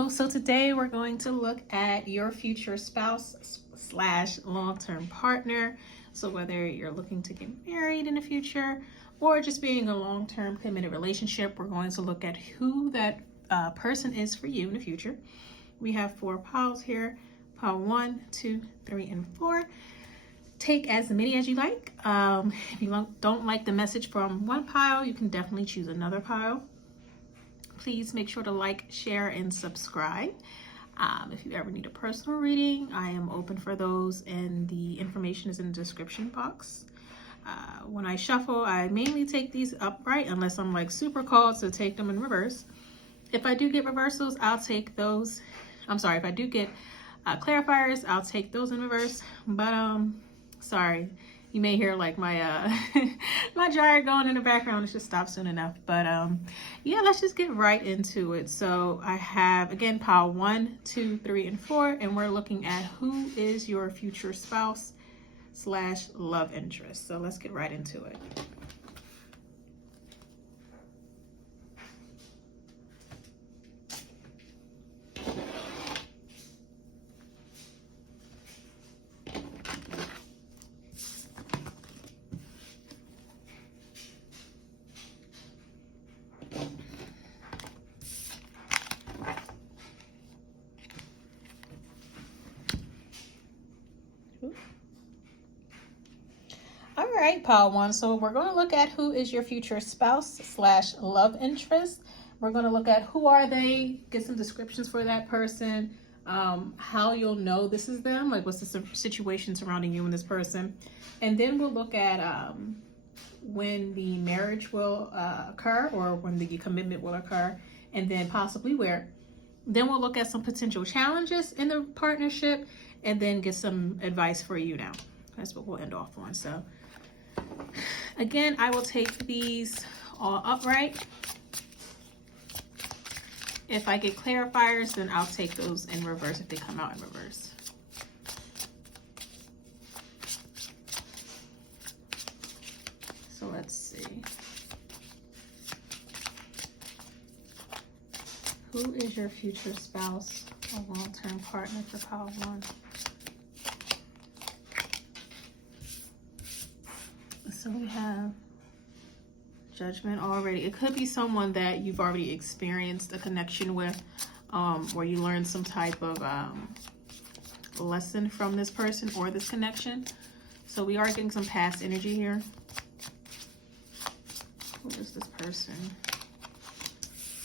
Hello, so today we're going to look at your future spouse / long-term partner. So whether you're looking to get married in the future or just being a long-term committed relationship, we're going to look at who that person is for you in the future. We have 4 piles here, pile 1, 2, 3, and 4. Take as many as you like. If you don't like the message from one pile, you can definitely choose another pile. Please make sure to like, share, and subscribe. If you ever need a personal reading, I am open for those, and the information is in the description box. When I shuffle, I mainly take these upright unless I'm like super called to take them in reverse. If I do get reversals, I'll take those. If I do get clarifiers, I'll take those in reverse. But sorry, you may hear like my my dryer going in the background. It should stop soon enough. But yeah, let's just get right into it. So I have, again, pile 1, 2, 3, and 4, and we're looking at who is your future spouse / love interest. So let's get right into it. All right, pile 1. So we're going to look at who is your future spouse / love interest. We're going to look at who are they, get some descriptions for that person, how you'll know this is them, like what's the situation surrounding you and this person. And then we'll look at when the marriage will occur, or when the commitment will occur, and then possibly where. Then we'll look at some potential challenges in the partnership, and then get some advice for you now. That's what we'll end off on. So again, I will take these all upright. If I get clarifiers, then I'll take those in reverse if they come out in reverse. So let's see. Who is your future spouse or long-term partner for pile 1? So we have Judgment already. It could be someone that you've already experienced a connection with, or you learned some type of lesson from this person or this connection. So we are getting some past energy here. Who is this person?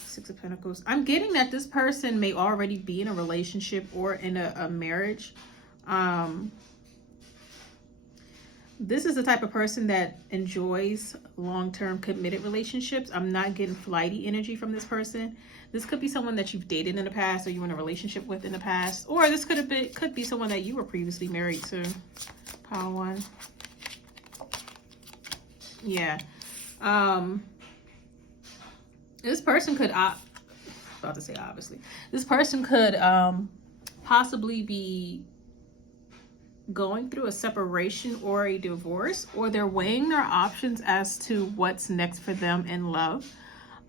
6 of Pentacles. I'm getting that this person may already be in a relationship or in a marriage. This is the type of person that enjoys long-term committed relationships. I'm not getting flighty energy from this person. This could be someone that you've dated in the past, or you were in a relationship with in the past, or this could be someone that you were previously married to. Pile 1. Yeah. This person could obviously. This person could possibly be going through a separation or a divorce, or they're weighing their options as to what's next for them in love.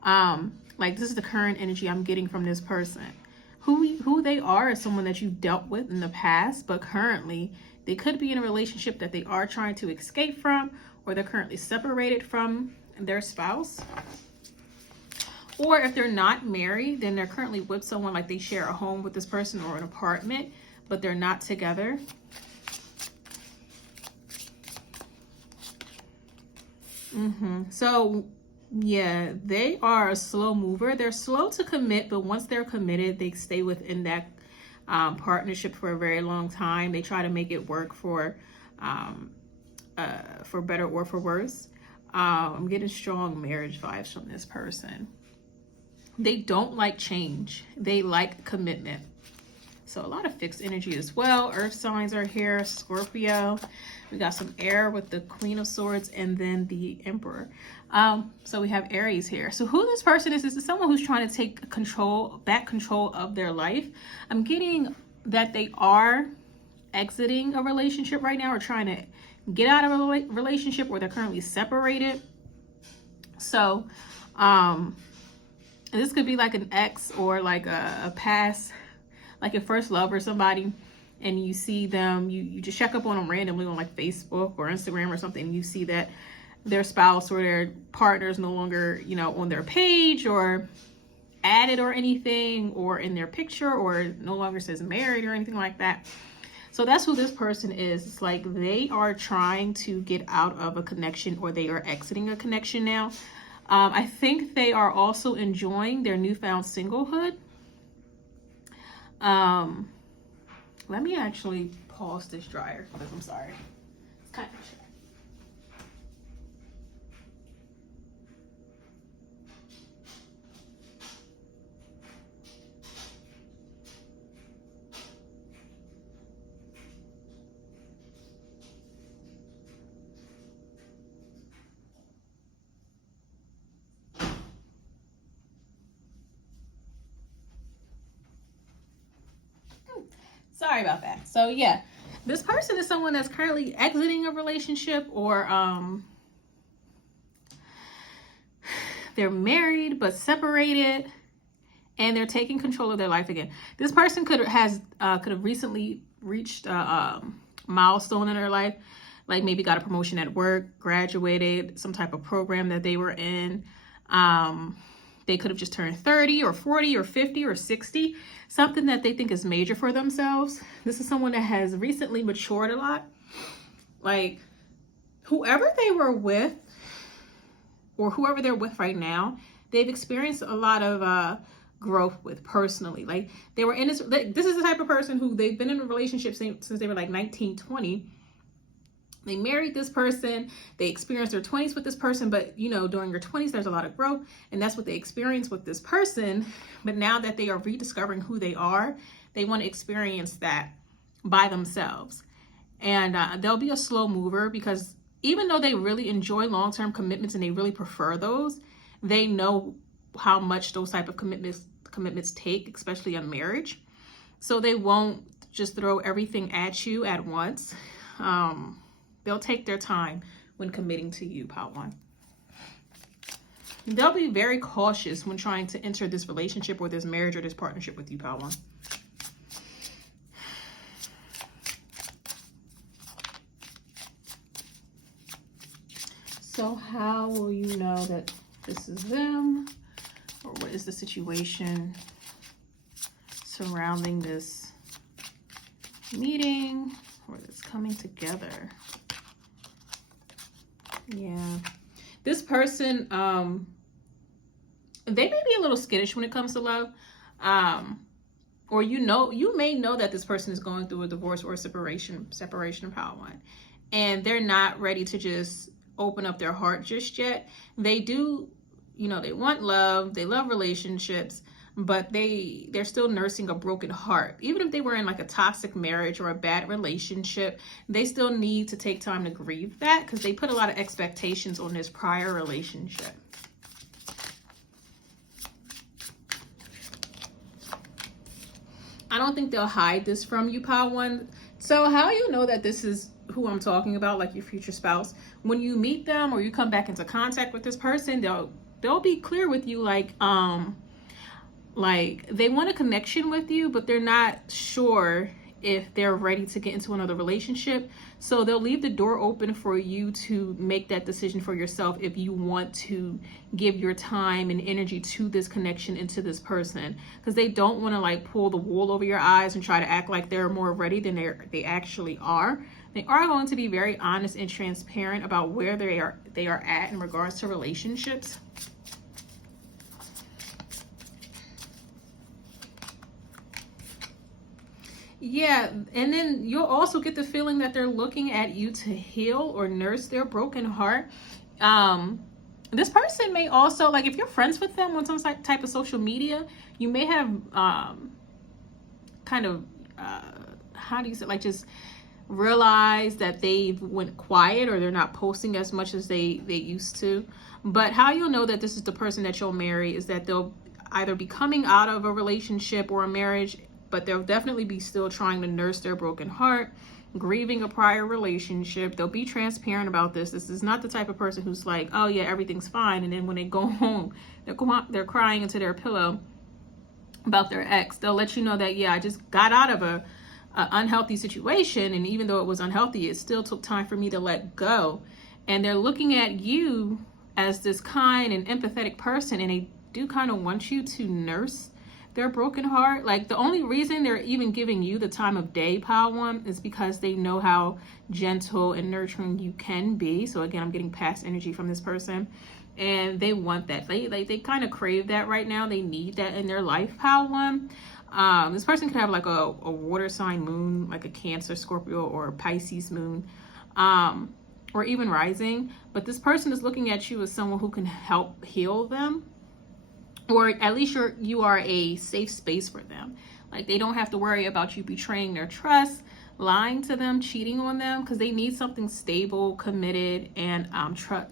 Like, this is the current energy I'm getting from this person. Who they are is someone that you've dealt with in the past, but currently they could be in a relationship that they are trying to escape from, or they're currently separated from their spouse. Or if they're not married, then they're currently with someone, like they share a home with this person or an apartment, but they're not together. So yeah, they are a slow mover. They're slow to commit, but once they're committed, they stay within that partnership for a very long time. They try to make it work for better or for worse. I'm getting strong marriage vibes from this person. They don't like change. They like commitment. So a lot of fixed energy as well. Earth signs are here. Scorpio. We got some air with the Queen of Swords and then the Emperor. So we have Aries here. So who this person is someone who's trying to take back control of their life. I'm getting that they are exiting a relationship right now, or trying to get out of a relationship, or they're currently separated. So And this could be like an ex or like a past, like your first love or somebody, and you see them, you just check up on them randomly on like Facebook or Instagram or something, and you see that their spouse or their partner is no longer, you know, on their page or added or anything, or in their picture, or no longer says married or anything like that. So that's who this person is. It's like they are trying to get out of a connection, or they are exiting a connection now. I think they are also enjoying their newfound singlehood. Let me actually pause this dryer because I'm sorry. It's kind of short. Sorry about that. So yeah, this person is someone that's currently exiting a relationship, or they're married but separated, and they're taking control of their life again. This person could have recently reached a milestone in their life, like maybe got a promotion at work, graduated, some type of program that they were in. They could have just turned 30 or 40 or 50 or 60, something that they think is major for themselves. This is someone that has recently matured a lot. Like whoever they were with, or whoever they're with right now, they've experienced a lot of growth with personally. Like they were in this is the type of person who they've been in a relationship since they were like 19, 20. They married this person, they experienced their 20s with this person, but you know, during your 20s, there's a lot of growth, and that's what they experienced with this person. But now that they are rediscovering who they are, they want to experience that by themselves. And they'll be a slow mover, because even though they really enjoy long-term commitments and they really prefer those, they know how much those type of commitments take, especially in marriage. So they won't just throw everything at you at once. They'll take their time when committing to you, Pile 1. They'll be very cautious when trying to enter this relationship or this marriage or this partnership with you, Pile 1. So how will you know that this is them? Or what is the situation surrounding this meeting or this coming together? Yeah, this person, they may be a little skittish when it comes to love. Or you may know that this person is going through a divorce or a separation of Pile 1. And they're not ready to just open up their heart just yet. They do, you know, they want love, they love relationships, but they're still nursing a broken heart. Even if they were in like a toxic marriage or a bad relationship, they still need to take time to grieve that, because they put a lot of expectations on this prior relationship. I don't think they'll hide this from you, Pile 1. So how you know that this is who I'm talking about, like your future spouse? When you meet them or you come back into contact with this person, they'll be clear with you, like they want a connection with you, but they're not sure if they're ready to get into another relationship. So they'll leave the door open for you to make that decision for yourself if you want to give your time and energy to this connection and to this person, because they don't want to like pull the wool over your eyes and try to act like they're more ready than they actually are. They are going to be very honest and transparent about where they are at in regards to relationships. Yeah, and then you'll also get the feeling that they're looking at you to heal or nurse their broken heart. This person may also, like if you're friends with them on some type of social media, you may have how do you say, like just realize that they went quiet or they're not posting as much as they used to. But how you'll know that this is the person that you'll marry is that they'll either be coming out of a relationship or a marriage, but they'll definitely be still trying to nurse their broken heart. grieving a prior relationship. They'll be transparent about this. This is not the type of person who's like, oh yeah, everything's fine, and then when they go home, they're crying into their pillow about their ex. They'll let you know that, yeah, I just got out of a unhealthy situation, and even though it was unhealthy, it still took time for me to let go. And they're looking at you as this kind and empathetic person, and they do kind of want you to nurse their broken heart. Like, the only reason they're even giving you the time of day, pile one, is because they know how gentle and nurturing you can be. So again, I'm getting past energy from this person, and they want that. They kind of crave that right now. They need that in their life, pile one. This person could have like a water sign moon, like a Cancer, Scorpio, or Pisces moon, or even rising. But this person is looking at you as someone who can help heal them, or at least you are a safe space for them. Like, they don't have to worry about you betraying their trust, lying to them, cheating on them, because they need something stable, committed, and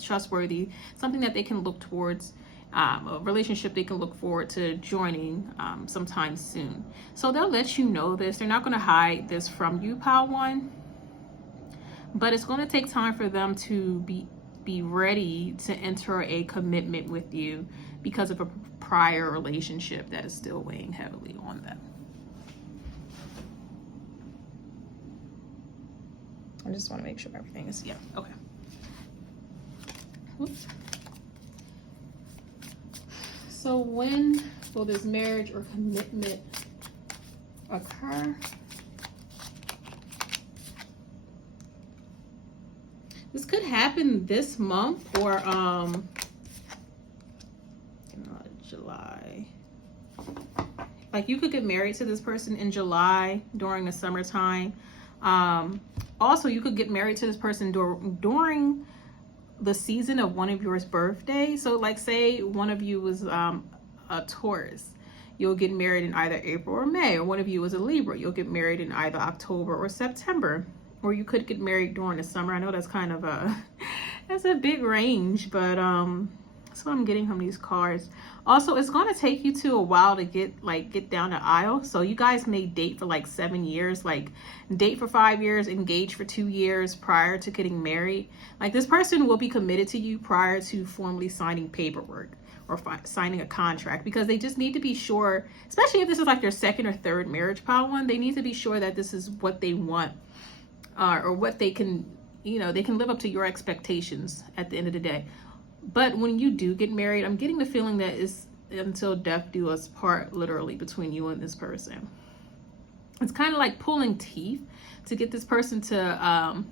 trustworthy, something that they can look towards, a relationship they can look forward to joining sometime soon. So they'll let you know this. They're not going to hide this from you, pile one, but it's going to take time for them to be ready to enter a commitment with you because of a prior relationship that is still weighing heavily on them. I just want to make sure everything is, yeah, okay. Oops. So when will this marriage or commitment occur? This could happen this month, or July. Like, you could get married to this person in July during the summertime. Also, you could get married to this person during the season of one of your birthdays. So like, say one of you was a Taurus, you'll get married in either April or May, or one of you was a Libra, you'll get married in either October or September. Or you could get married during the summer. I know that's kind of that's a big range, but that's what I'm getting from these cards. Also, it's going to take you to a while to get down the aisle. So you guys may date for like 7 years, like date for 5 years, engage for 2 years prior to getting married. Like, this person will be committed to you prior to formally signing paperwork or signing a contract, because they just need to be sure, especially if this is like their second or third marriage, pile one, they need to be sure that this is what they want. Or what they can, they can live up to your expectations at the end of the day. But when you do get married, I'm getting the feeling that it's until death do us part, literally, between you and this person. It's kind of like pulling teeth to get this person to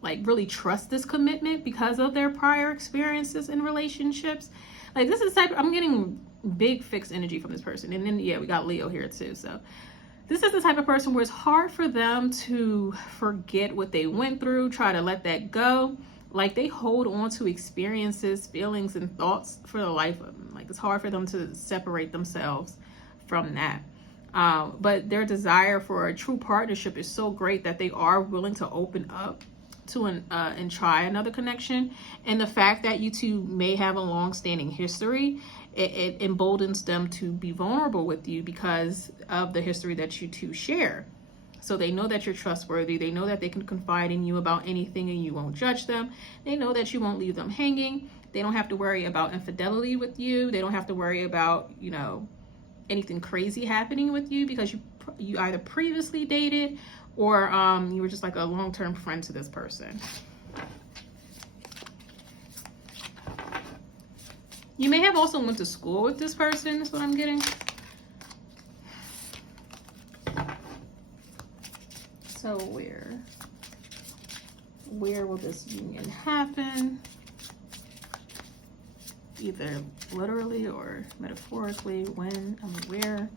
like really trust this commitment because of their prior experiences in relationships. Like, this is the type, I'm getting big fixed energy from this person. And then, yeah, we got Leo here too. So this is the type of person where it's hard for them to forget what they went through, try to let that go. Like, they hold on to experiences, feelings, and thoughts for the life of them. Like, it's hard for them to separate themselves from that. But their desire for a true partnership is so great that they are willing to open up to and try another connection. And the fact that you two may have a long-standing history, it emboldens them to be vulnerable with you because of the history that you two share. So they know that you're trustworthy. They know that they can confide in you about anything and you won't judge them. They know that you won't leave them hanging. They don't have to worry about infidelity with you. They don't have to worry about, anything crazy happening with you because you either previously dated or you were just like a long-term friend to this person. You may have also went to school with this person, is what I'm getting. So where will this union happen? Either literally or metaphorically, when and where.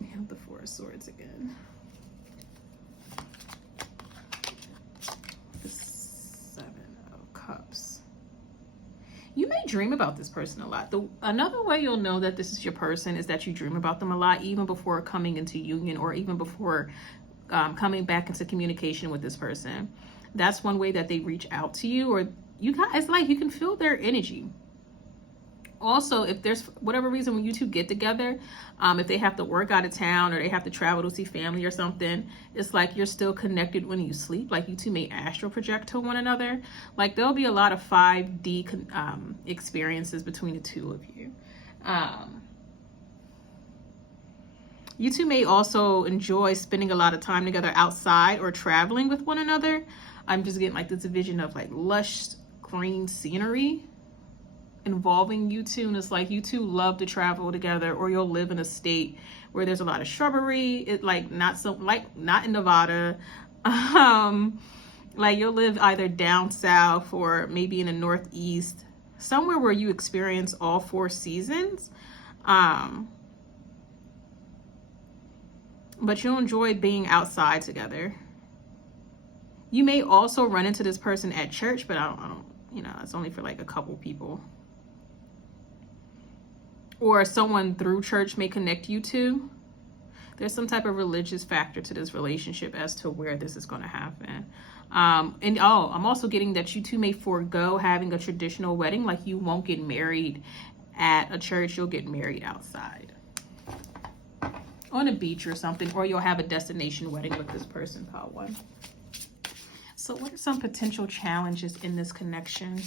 We have the Four of Swords again. The Seven of Cups. You may dream about this person a lot. Another way you'll know that this is your person is that you dream about them a lot, even before coming into union or even before coming back into communication with this person. That's one way that they reach out to you, or you guys, like, you can feel their energy. Also, if there's whatever reason when you two get together, if they have to work out of town or they have to travel to see family or something, it's like you're still connected when you sleep. Like you two may astral project to one another. Like there'll be a lot of 5D experiences between the two of you. You two may also enjoy spending a lot of time together outside or traveling with one another. I'm just getting like this vision of like lush green scenery involving you two, and it's like you two love to travel together, or you'll live in a state where there's a lot of shrubbery. It like not in Nevada. Like you'll live either down south or maybe in the Northeast, somewhere where you experience all 4 seasons. But you'll enjoy being outside together. You may also run into this person at church, but I don't, it's only for like a couple people. Or someone through church may connect you to. There's some type of religious factor to this relationship as to where this is going to happen. I'm also getting that you two may forego having a traditional wedding. Like you won't get married at a church, you'll get married outside on a beach or something, or you'll have a destination wedding with this person, pile 1. So what are some potential challenges in this connection?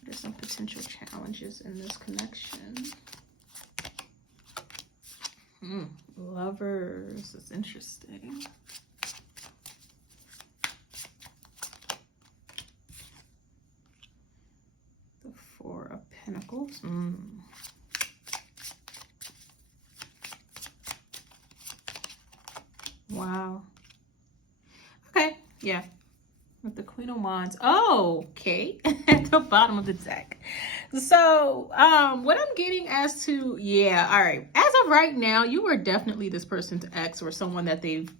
What are some potential challenges in this connection? Lovers is interesting. The 4 of Pentacles. Wow. Okay, yeah. With the Queen of Wands. Oh, okay. At the bottom of the deck. So, what I'm getting as to, all right. As of right now, you are definitely this person's ex, or someone that they've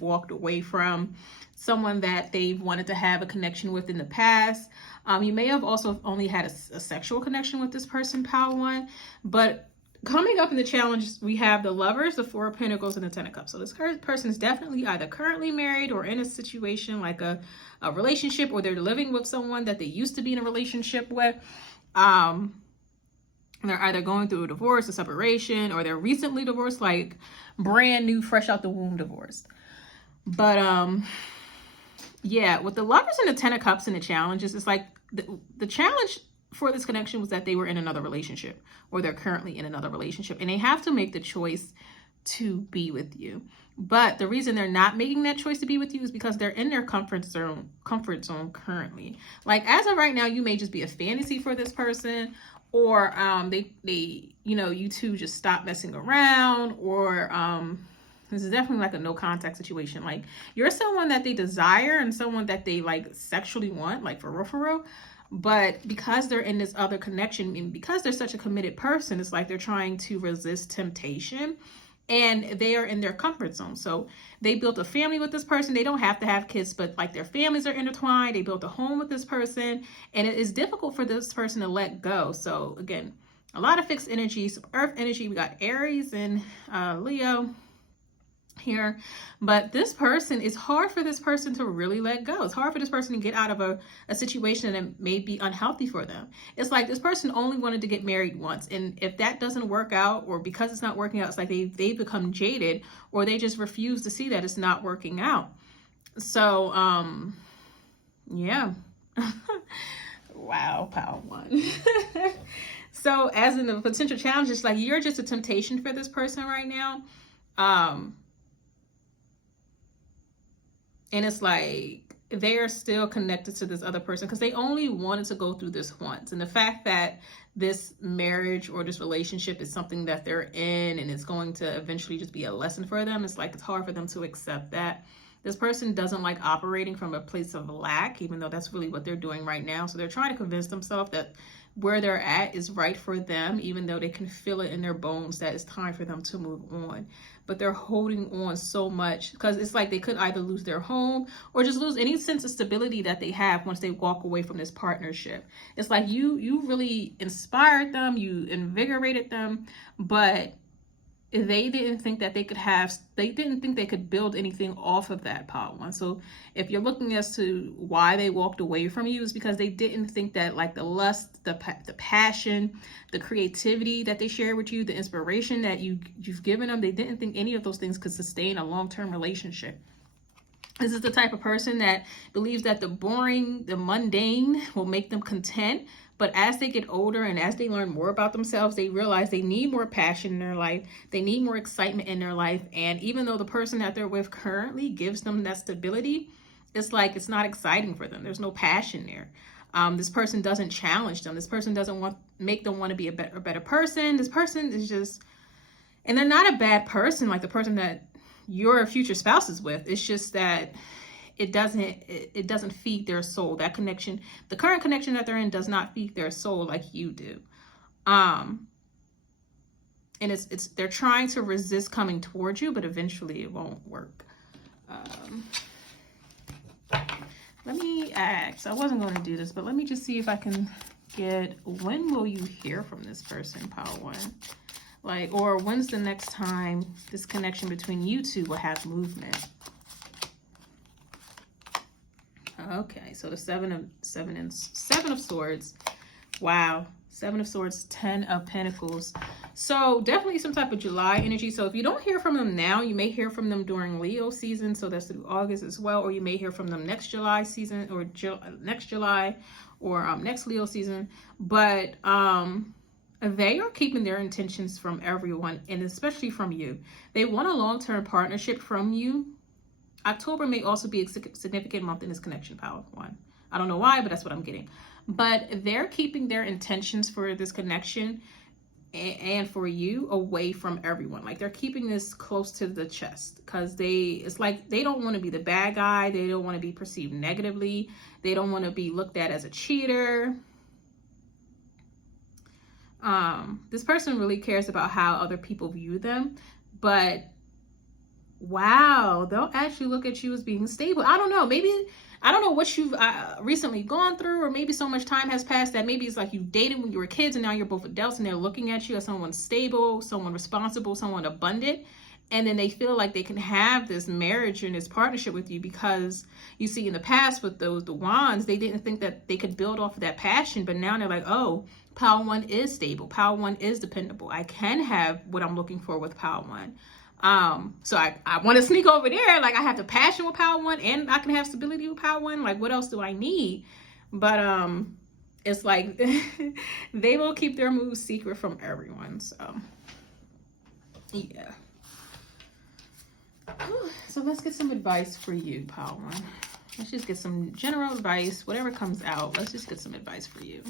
walked away from, someone that they've wanted to have a connection with in the past. You may have also only had a sexual connection with this person, pile 1, but coming up in the challenge, we have the Lovers, the 4 of Pentacles, and the 10 of Cups. So this person is definitely either currently married or in a situation like a relationship, or they're living with someone that they used to be in a relationship with. They're either going through a divorce, a separation, or they're recently divorced, like brand new, fresh out the womb divorced. But with the Lovers and the 10 of Cups and the challenges, it's like the challenge for this connection was that they were in another relationship, or they're currently in another relationship, and they have to make the choice to be with you. But the reason they're not making that choice to be with you is because they're in their comfort zone currently. Like as of right now, you may just be a fantasy for this person, or you two just stop messing around, or this is definitely like a no contact situation. Like you're someone that they desire and someone that they like sexually want, like for real. But because they're in this other connection, and because they're such a committed person, it's like they're trying to resist temptation, and they are in their comfort zone. So they built a family with this person. They don't have to have kids, but like their families are intertwined. They built a home with this person, and it is difficult for this person to let go. So again, a lot of fixed energy, some earth energy. We got Aries and Leo here, but this person, it's hard for this person to really let go. It's hard for this person to get out of a situation that may be unhealthy for them. It's like this person only wanted to get married once, and if that doesn't work out, or because it's not working out, it's like they've become jaded, or they just refuse to see that it's not working out. So wow, pile 1. So as in the potential challenge, it's like you're just a temptation for this person right now. And it's like they are still connected to this other person because they only wanted to go through this once. And the fact that this marriage or this relationship is something that they're in, and it's going to eventually just be a lesson for them, it's like it's hard for them to accept that. This person doesn't like operating from a place of lack, even though that's really what they're doing right now. So they're trying to convince themselves that where they're at is right for them, even though they can feel it in their bones that it's time for them to move on. But they're holding on so much because it's like they could either lose their home or just lose any sense of stability that they have once they walk away from this partnership. It's like you really inspired them, you invigorated them, but they didn't think that they didn't think they could build anything off of that pile one. So if you're looking as to why they walked away from you, is because they didn't think that like the lust, the passion, the creativity that they share with you, the inspiration that you've given them, they didn't think any of those things could sustain a long-term relationship. This is the type of person that believes that the boring, the mundane will make them content. But as they get older and as they learn more about themselves, they realize they need more passion in their life. They need more excitement in their life. And even though the person that they're with currently gives them that stability, it's like it's not exciting for them. There's no passion there. This person doesn't challenge them. This person doesn't make them want to be a better person. This person is just, and they're not a bad person like the person that your future spouse is with. It's just that it doesn't feed their soul. That connection, the current connection that they're in, does not feed their soul like you do. And they're trying to resist coming towards you, but eventually it won't work. Let me ask, I wasn't going to do this, but let me just see if I can get, when will you hear from this person, pile one? Like, or when's the next time this connection between you two will have movement? Okay, so the seven of swords. Wow. 7 of Swords, 10 of Pentacles. So definitely some type of July energy. So if you don't hear from them now, you may hear from them during Leo season. So that's through August as well. Or you may hear from them next July season, or next July, or next Leo season. But they are keeping their intentions from everyone, and especially from you. They want a long-term partnership from you. October may also be a significant month in this connection, pile one. I don't know why, but that's what I'm getting. But they're keeping their intentions for this connection and for you away from everyone. Like they're keeping this close to the chest because it's like they don't want to be the bad guy. They don't want to be perceived negatively. They don't want to be looked at as a cheater. This person really cares about how other people view them, but wow, they'll actually look at you as being stable. I don't know. Maybe, I don't know what you've recently gone through, or maybe so much time has passed that maybe it's like you dated when you were kids and now you're both adults and they're looking at you as someone stable, someone responsible, someone abundant. And then they feel like they can have this marriage and this partnership with you because you see in the past with the wands, they didn't think that they could build off of that passion. But now they're like, oh, pile one is stable. Pile one is dependable. I can have what I'm looking for with pile one. So I want to sneak over there. Like I have the passion with pile one and I can have stability with pile one. Like what else do I need? But it's like they will keep their moves secret from everyone. So yeah. So let's get some advice for you, pile one. Let's just get some general advice. Whatever comes out, let's just get some advice for you.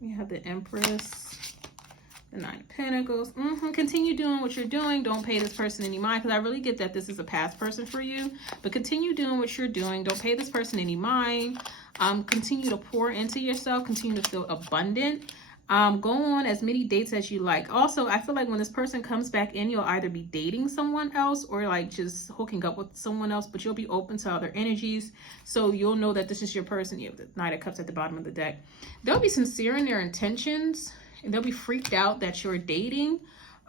We have the Empress, the 9 of Pentacles. Continue doing what you're doing. Don't pay this person any mind, because I really get that this is a past person for you. But continue doing what you're doing. Don't pay this person any mind. Continue to pour into yourself. Continue to feel abundant. Go on as many dates as you like. Also, I feel like when this person comes back in, you'll either be dating someone else or like just hooking up with someone else, but you'll be open to other energies. So you'll know that this is your person. You have the Knight of Cups at the bottom of the deck. They'll be sincere in their intentions and they'll be freaked out that you're dating.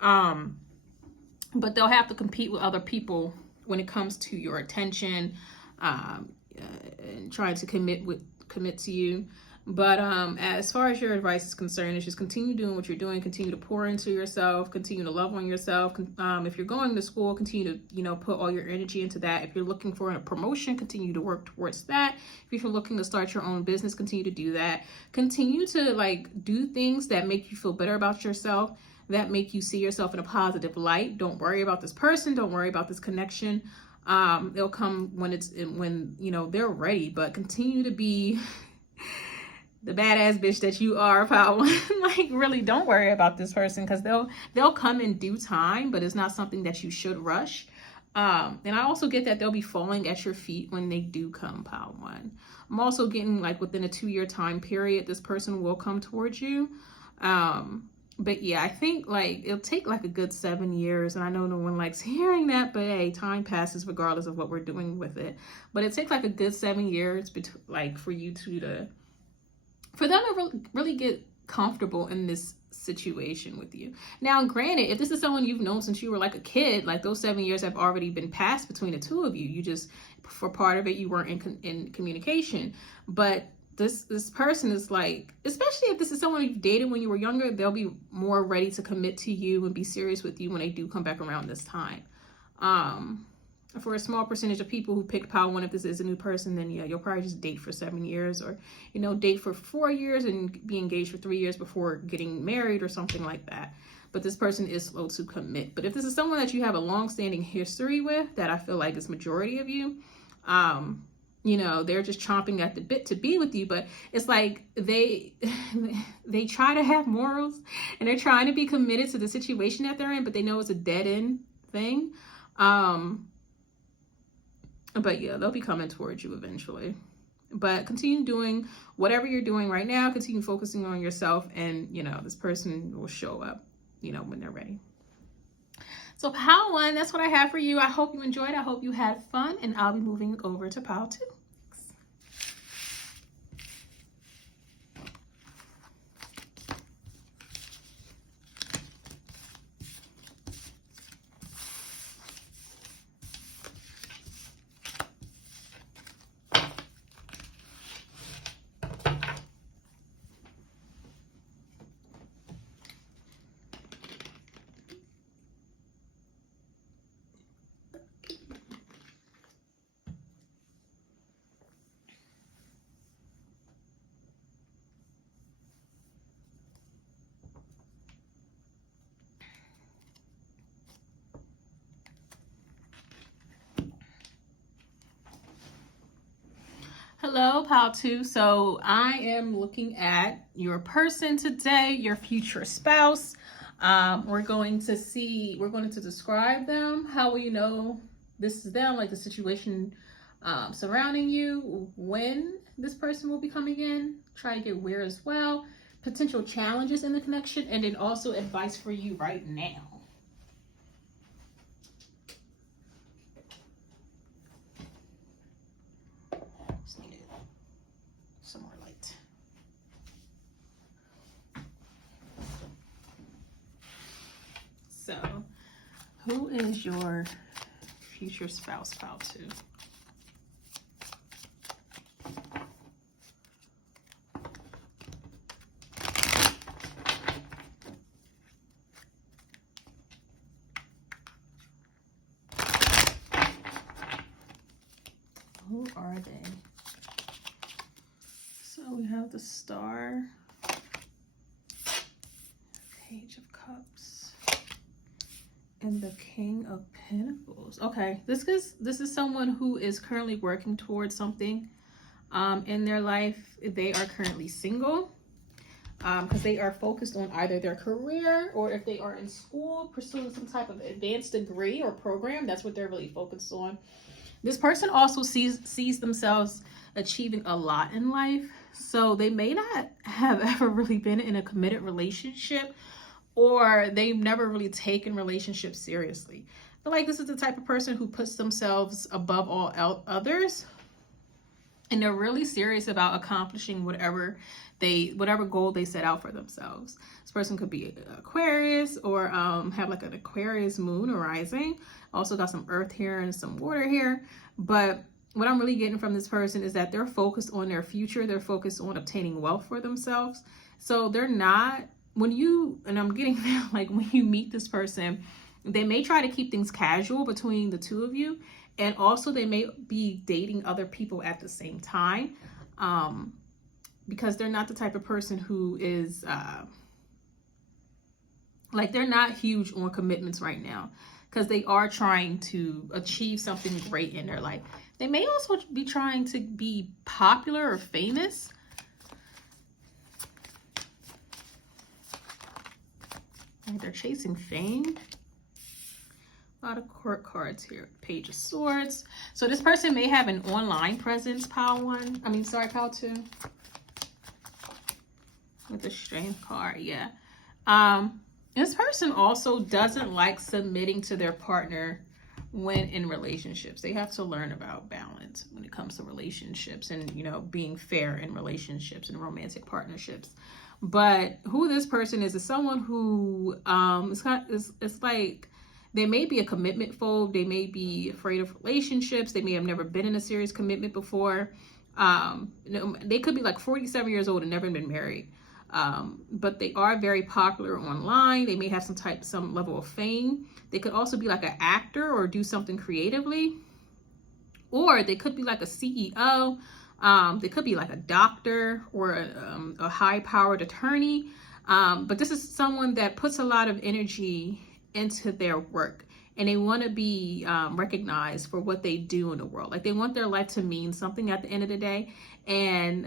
But they'll have to compete with other people when it comes to your attention, and trying to commit to you. But as far as your advice is concerned, it's just continue doing what you're doing. Continue to pour into yourself. Continue to love on yourself. If you're going to school, continue to, put all your energy into that. If you're looking for a promotion, continue to work towards that. If you're looking to start your own business, continue to do that. Continue to do things that make you feel better about yourself, that make you see yourself in a positive light. Don't worry about this person. Don't worry about this connection. It'll come when they're ready, but continue to be the badass bitch that you are, pile one. Like really don't worry about this person, because they'll come in due time, but it's not something that you should rush. And I also get that they'll be falling at your feet when they do come, pile one. I'm also getting within a 2-year time period, this person will come towards you. But yeah, I think it'll take a good 7 years, and I know no one likes hearing that, but hey, time passes regardless of what we're doing with it. But it takes a good 7 years for you for them to really get comfortable in this situation with you. Now, granted, if this is someone you've known since you were like a kid, like those 7 years have already been passed between the two of you. You just, for part of it, you weren't in communication. But this person is like, especially if this is someone you've dated when you were younger, they'll be more ready to commit to you and be serious with you when they do come back around this time. For a small percentage of people who picked pile 1, if this is a new person, then yeah, you'll probably just date for 7 years, or, you know, date for 4 years and be engaged for 3 years before getting married or something like that. But this person is slow to commit. But if this is someone that you have a long-standing history with, that I feel like is majority of you, you know, they're just chomping at the bit to be with you. But it's like they try to have morals and they're trying to be committed to the situation that they're in, but they know it's a dead end thing. But yeah, they'll be coming towards you eventually. But continue doing whatever you're doing right now. Continue focusing on yourself, and, you know, this person will show up, you know, when they're ready. So pile 1, that's what I have for you. I hope you enjoyed. I hope you had fun, and I'll be moving over to pile 2. Hello, pile 2. So I am looking at your person today, your future spouse. We're going to describe them. How will you know this is them? Like the situation surrounding you, when this person will be coming in. Try to get where as well. Potential challenges in the connection, and then also advice for you right now. Some more light. So, who is your future spouse, pile 2? Who are they? So we have the Star, Page of Cups, and the King of Pentacles. Okay, this is someone who is currently working towards something in their life. They are currently single because they are focused on either their career, or if they are in school pursuing some type of advanced degree or program, that's what they're really focused on. This person also sees themselves achieving a lot in life. So they may not have ever really been in a committed relationship, or they've never really taken relationships seriously. But like, this is the type of person who puts themselves above all others, and they're really serious about accomplishing whatever goal they set out for themselves. This person could be Aquarius, or have like an Aquarius moon or rising. Also got some earth here and some water here. But what I'm really getting from this person is that they're focused on their future. They're focused on obtaining wealth for themselves. So they're not, and I'm getting like, when you meet this person, they may try to keep things casual between the two of you. And also they may be dating other people at the same time. Because they're not the type of person who is, like, they're not huge on commitments right now, because they are trying to achieve something great in their life. They may also be trying to be popular or famous. Like, they're chasing fame. A lot of court cards here. Page of Swords. So this person may have an online presence, pile 2. With the Strength card, yeah. This person also doesn't like submitting to their partner when in relationships. They have to learn about balance when it comes to relationships and, you know, being fair in relationships and romantic partnerships. But who this person is someone who it's like they may be a commitment phobe. They may be afraid of relationships. They may have never been in a serious commitment before. They could be like 47 years old and never been married. But they are very popular online. They may have some level of fame. They could also be like an actor or do something creatively. Or they could be like a CEO. They could be like a doctor or a high-powered attorney. But this is someone that puts a lot of energy into their work. And they want to be recognized for what they do in the world. Like they want their life to mean something at the end of the day. And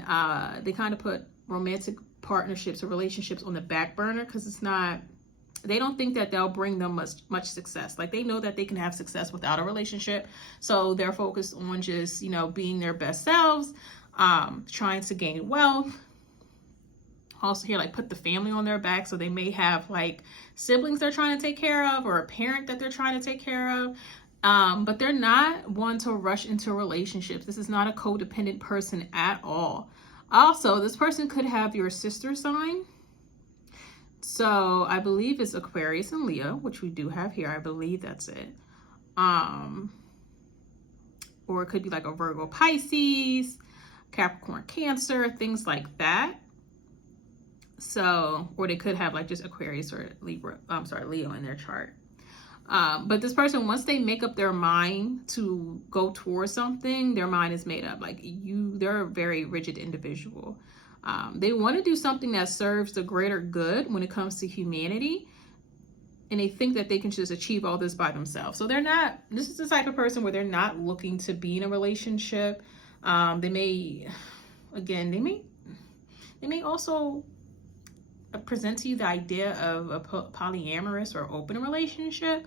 they kind of put romantic partnerships or relationships on the back burner because they don't think that they'll bring them much success. Like they know that they can have success without a relationship. So they're focused on just, you know, being their best selves, trying to gain wealth. Also here, like put the family on their back. So they may have like siblings they're trying to take care of or a parent that they're trying to take care of. But they're not one to rush into relationships. This is not a codependent person at all. Also, this person could have your sister sign. So I believe it's Aquarius and Leo, which we do have here. I believe that's it. Or it could be like a Virgo, Pisces, Capricorn, Cancer, things like that. So, or they could have like just Aquarius or Leo in their chart. But this person, once they make up their mind to go towards something, their mind is made up. Like they're a very rigid individual. They want to do something that serves the greater good when it comes to humanity. And they think that they can just achieve all this by themselves. So this is the type of person where they're not looking to be in a relationship. They may also present to you the idea of a polyamorous or open relationship.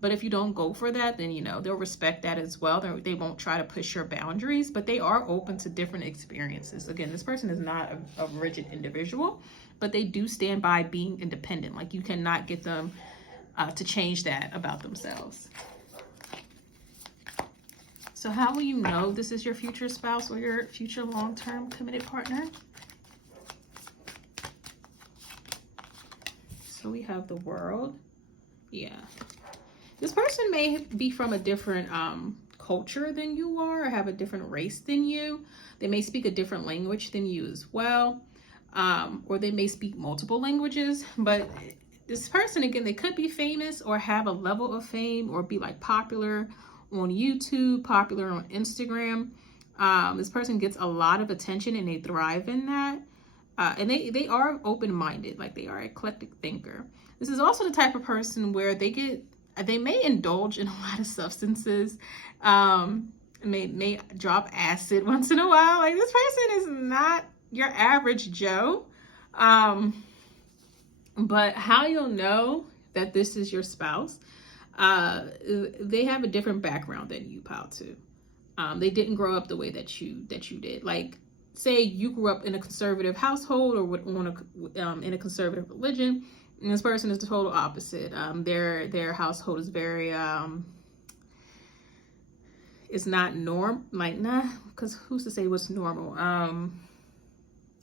But if you don't go for that, then, you know, they'll respect that as well. They won't try to push your boundaries, but they are open to different experiences. Again, this person is not a rigid individual, but they do stand by being independent. Like you cannot get them to change that about themselves. So how will you know this is your future spouse or your future long-term committed partner? So we have the World. Yeah. This person may be from a different culture than you are or have a different race than you. They may speak a different language than you as well. Or they may speak multiple languages. But this person, again, they could be famous or have a level of fame or be like popular on YouTube, popular on Instagram. This person gets a lot of attention and they thrive in that. And they are open-minded, like they are an eclectic thinker. This is also the type of person where they may indulge in a lot of substances, may drop acid once in a while. Like this person is not your average Joe. But how you'll know that this is your spouse, they have a different background than you, pal, too. They didn't grow up the way that you did. Like, say you grew up in a conservative household or in a conservative religion, and this person is the total opposite. Their household is very it's not because who's to say what's normal?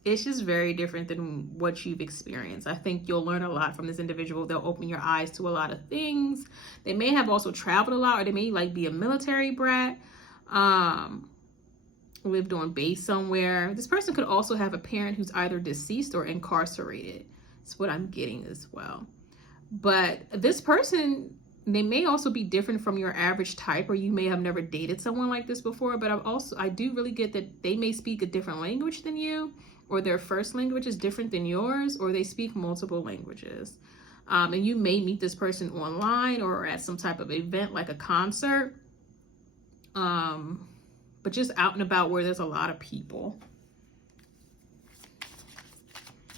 It's just very different than what you've experienced. I think you'll learn a lot from this individual. They'll open your eyes to a lot of things. They may have also traveled a lot, or they may like be a military brat. Lived on base somewhere. This person could also have a parent who's either deceased or incarcerated. That's what I'm getting as well. But this person, they may also be different from your average type, or you may have never dated someone like this before. But I do really get that they may speak a different language than you, or their first language is different than yours, or they speak multiple languages. And you may meet this person online or at some type of event like a concert. But just out and about where there's a lot of people.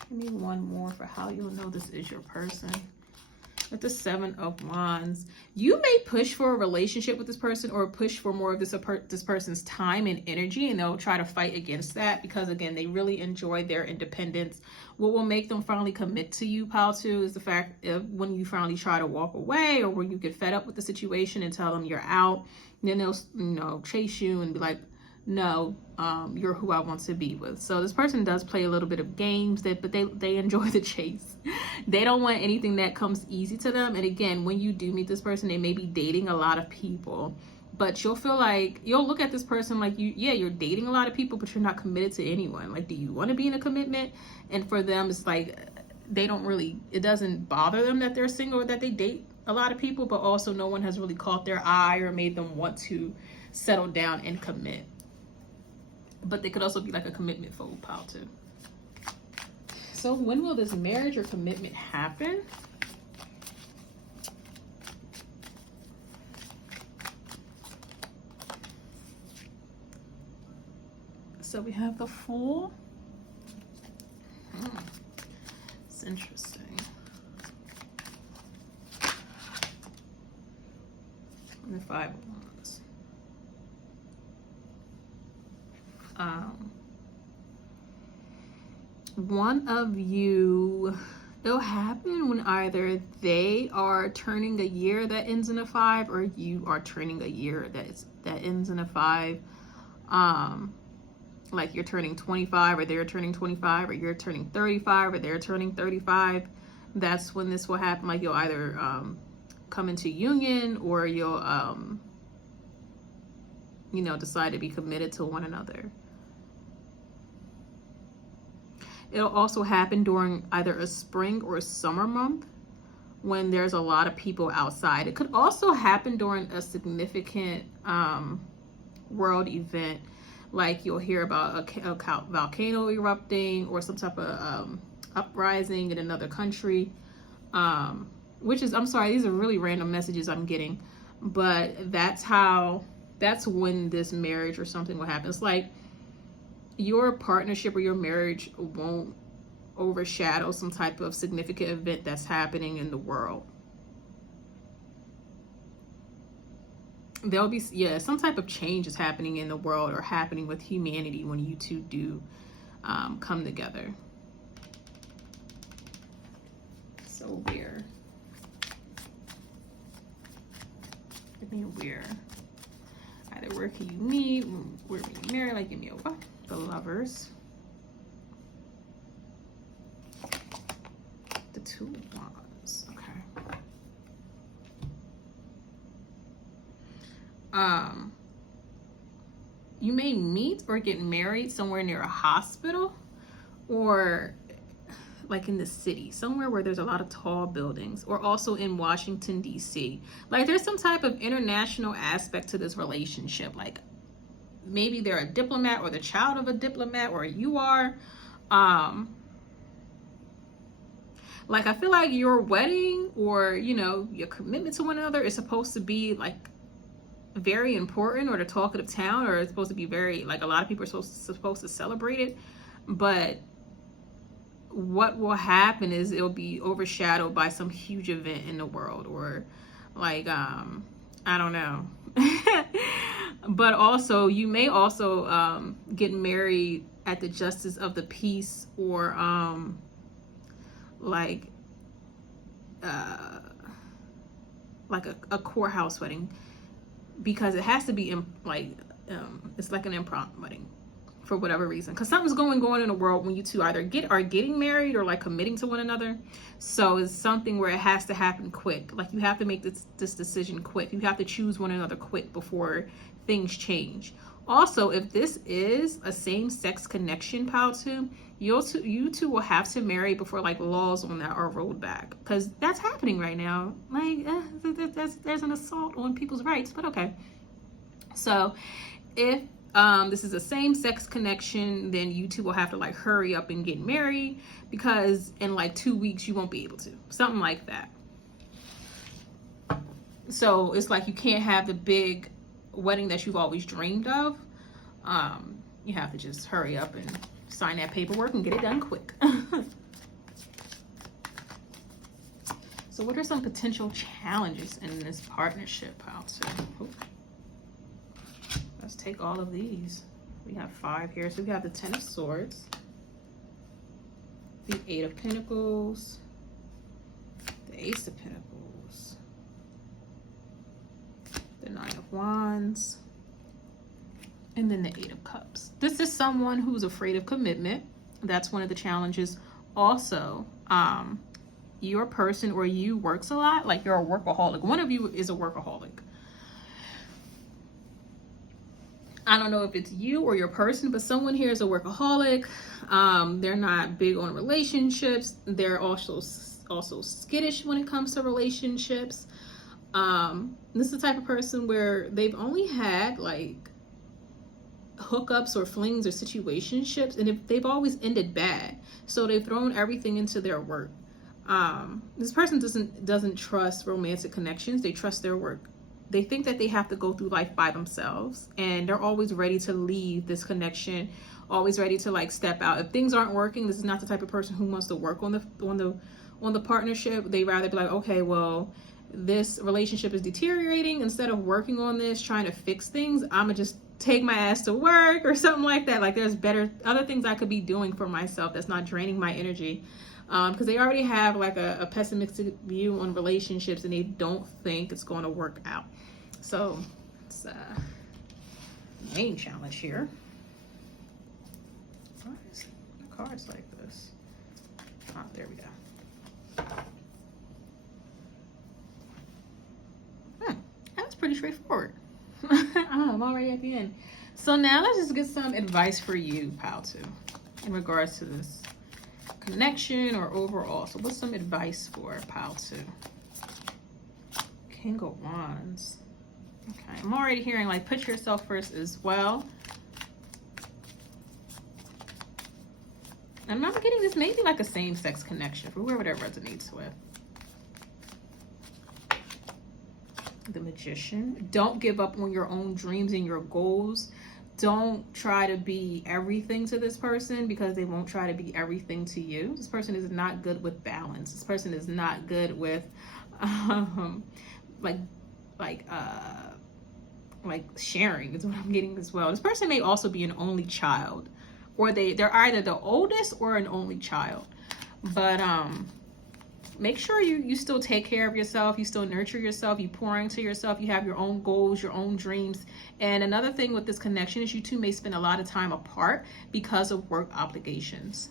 Give me one more for how you'll know this is your person. With the 7 of Wands, you may push for a relationship with this person or push for more of this person's time and energy, and they'll try to fight against that because, again, they really enjoy their independence. What will make them finally commit to you, pile 2, is the fact of when you finally try to walk away or when you get fed up with the situation and tell them you're out, then they'll, you know, chase you and be like, no, you're who I want to be with. So this person does play a little bit of games, but they enjoy the chase. They don't want anything that comes easy to them. And again, when you do meet this person, they may be dating a lot of people, but you'll feel like, you'll look at this person like you're dating a lot of people, but you're not committed to anyone. Like, do you want to be in a commitment? And for them, it's like, they don't really, it doesn't bother them that they're single or that they date a lot of people, but also no one has really caught their eye or made them want to settle down and commit. But they could also be like a commitment phobe, pile 2. So when will this marriage or commitment happen? So we have the Fool. It's interesting. And the 5 of Wands. One of you, it'll happen when either they are turning a year that ends in a 5, or you are turning a year that ends in a 5. Like you're turning 25, or they're turning 25, or you're turning 35, or they're turning 35. That's when this will happen. Like you'll either come into union, or you'll you know, decide to be committed to one another. It'll also happen during either a spring or a summer month when there's a lot of people outside. It could also happen during a significant world event, like you'll hear about a volcano erupting or some type of uprising in another country, which is, I'm sorry, these are really random messages I'm getting, but that's when this marriage or something will happen. It's like your partnership or your marriage won't overshadow some type of significant event that's happening in the world. There'll be, some type of change is happening in the world or happening with humanity when you two do come together. So weird. Give me a weird. Either where can you meet, where can you marry, like give me a what? The Lovers. The 2 of Wands. Okay. You may meet or get married somewhere near a hospital, or like in the city, somewhere where there's a lot of tall buildings, or also in Washington, D.C. Like there's some type of international aspect to this relationship. Like maybe they're a diplomat or the child of a diplomat, or you are. Like I feel like your wedding or, you know, your commitment to one another is supposed to be like very important, or the talk of the town, or it's supposed to be very, like a lot of people are supposed to celebrate it. But what will happen is it'll be overshadowed by some huge event in the world, or like I don't know. But also you may also get married at the Justice of the Peace, or like a courthouse wedding, because it has to be it's like an impromptu wedding for whatever reason, because something's going on in the world when you two either are getting married or like committing to one another. So it's something where it has to happen quick. Like you have to make this decision quick. You have to choose one another quick before things change. Also, if this is a same-sex connection, pile 2, you two will have to marry before like laws on that are rolled back, because that's happening right now. Like there's an assault on people's rights, but okay. So if this is a same-sex connection, then you two will have to like hurry up and get married, because in like 2 weeks you won't be able to, something like that. So it's like you can't have the big wedding that you've always dreamed of. You have to just hurry up and sign that paperwork and get it done quick. So So what are some potential challenges in this partnership, Pile 2? Let's take all of these. We have 5 here. So we have the 10 of Swords, the 8 of Pentacles, the Ace of Pentacles, the 9 of Wands, and then the 8 of Cups. This is someone who's afraid of commitment. That's one of the challenges. Also, your person or you works a lot, like you're a workaholic. One of you is a workaholic. I don't know if it's you or your person, but someone here is a workaholic. They're not big on relationships. They're also skittish when it comes to relationships. This is the type of person where they've only had like hookups or flings or situationships, and if they've always ended bad, so they've thrown everything into their work. This person doesn't trust romantic connections. They trust their work. They think that they have to go through life by themselves, and they're always ready to leave this connection, always ready to like step out. If things aren't working, this is not the type of person who wants to work on the partnership. They rather be like, okay, well, this relationship is deteriorating. Instead of working on this, trying to fix things, I'm gonna just take my ass to work or something like that. Like there's other things I could be doing for myself that's not draining my energy. Because they already have like a pessimistic view on relationships, and they don't think it's going to work out. So it's a main challenge here. Why is the cards like this? Oh, there we go. That's pretty straightforward. I'm already at the end. So now let's just get some advice for you, Pile 2, in regards to this connection or overall. So what's some advice for Pile 2? King of Wands. Okay, I'm already hearing like put yourself first as well. And I'm getting this maybe like a same-sex connection for whoever that resonates with. The Magician. Don't give up on your own dreams and your goals. Don't try to be everything to this person, because they won't try to be everything to you. This person is not good with balance. This person is not good with like sharing is what I'm getting as well. This person may also be an only child, or they're either the oldest or an only child. But make sure you still take care of yourself, you still nurture yourself, you pour into yourself, you have your own goals, your own dreams. And another thing with this connection is you two may spend a lot of time apart because of work obligations.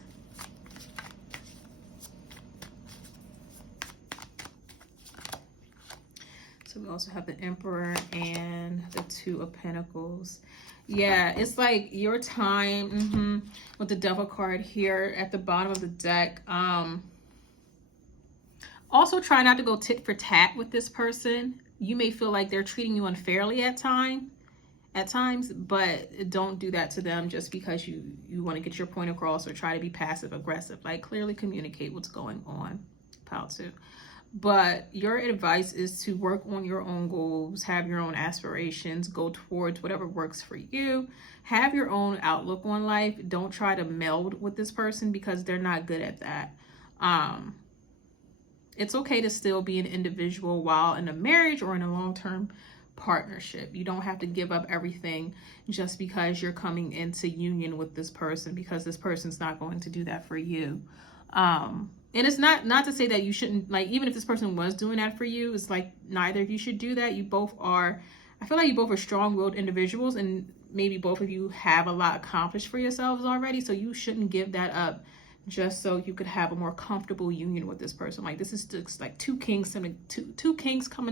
So we also have the Emperor and the 2 of Pentacles. Yeah, it's like your time with the Devil card here at the bottom of the deck. Also try not to go tit for tat with this person. You may feel like they're treating you unfairly at times, but don't do that to them just because you want to get your point across or try to be passive aggressive. Like clearly communicate what's going on, Pile 2. But your advice is to work on your own goals, have your own aspirations, go towards whatever works for you, have your own outlook on life. Don't try to meld with this person because they're not good at that. It's okay to still be an individual while in a marriage or in a long-term partnership. You don't have to give up everything just because you're coming into union with this person, because this person's not going to do that for you. And it's not to say that you shouldn't, like, even if this person was doing that for you, it's like neither of you should do that. You both are, I feel like you both are strong-willed individuals, and maybe both of you have a lot accomplished for yourselves already, so you shouldn't give that up just so you could have a more comfortable union with this person. Like this is just like two kings coming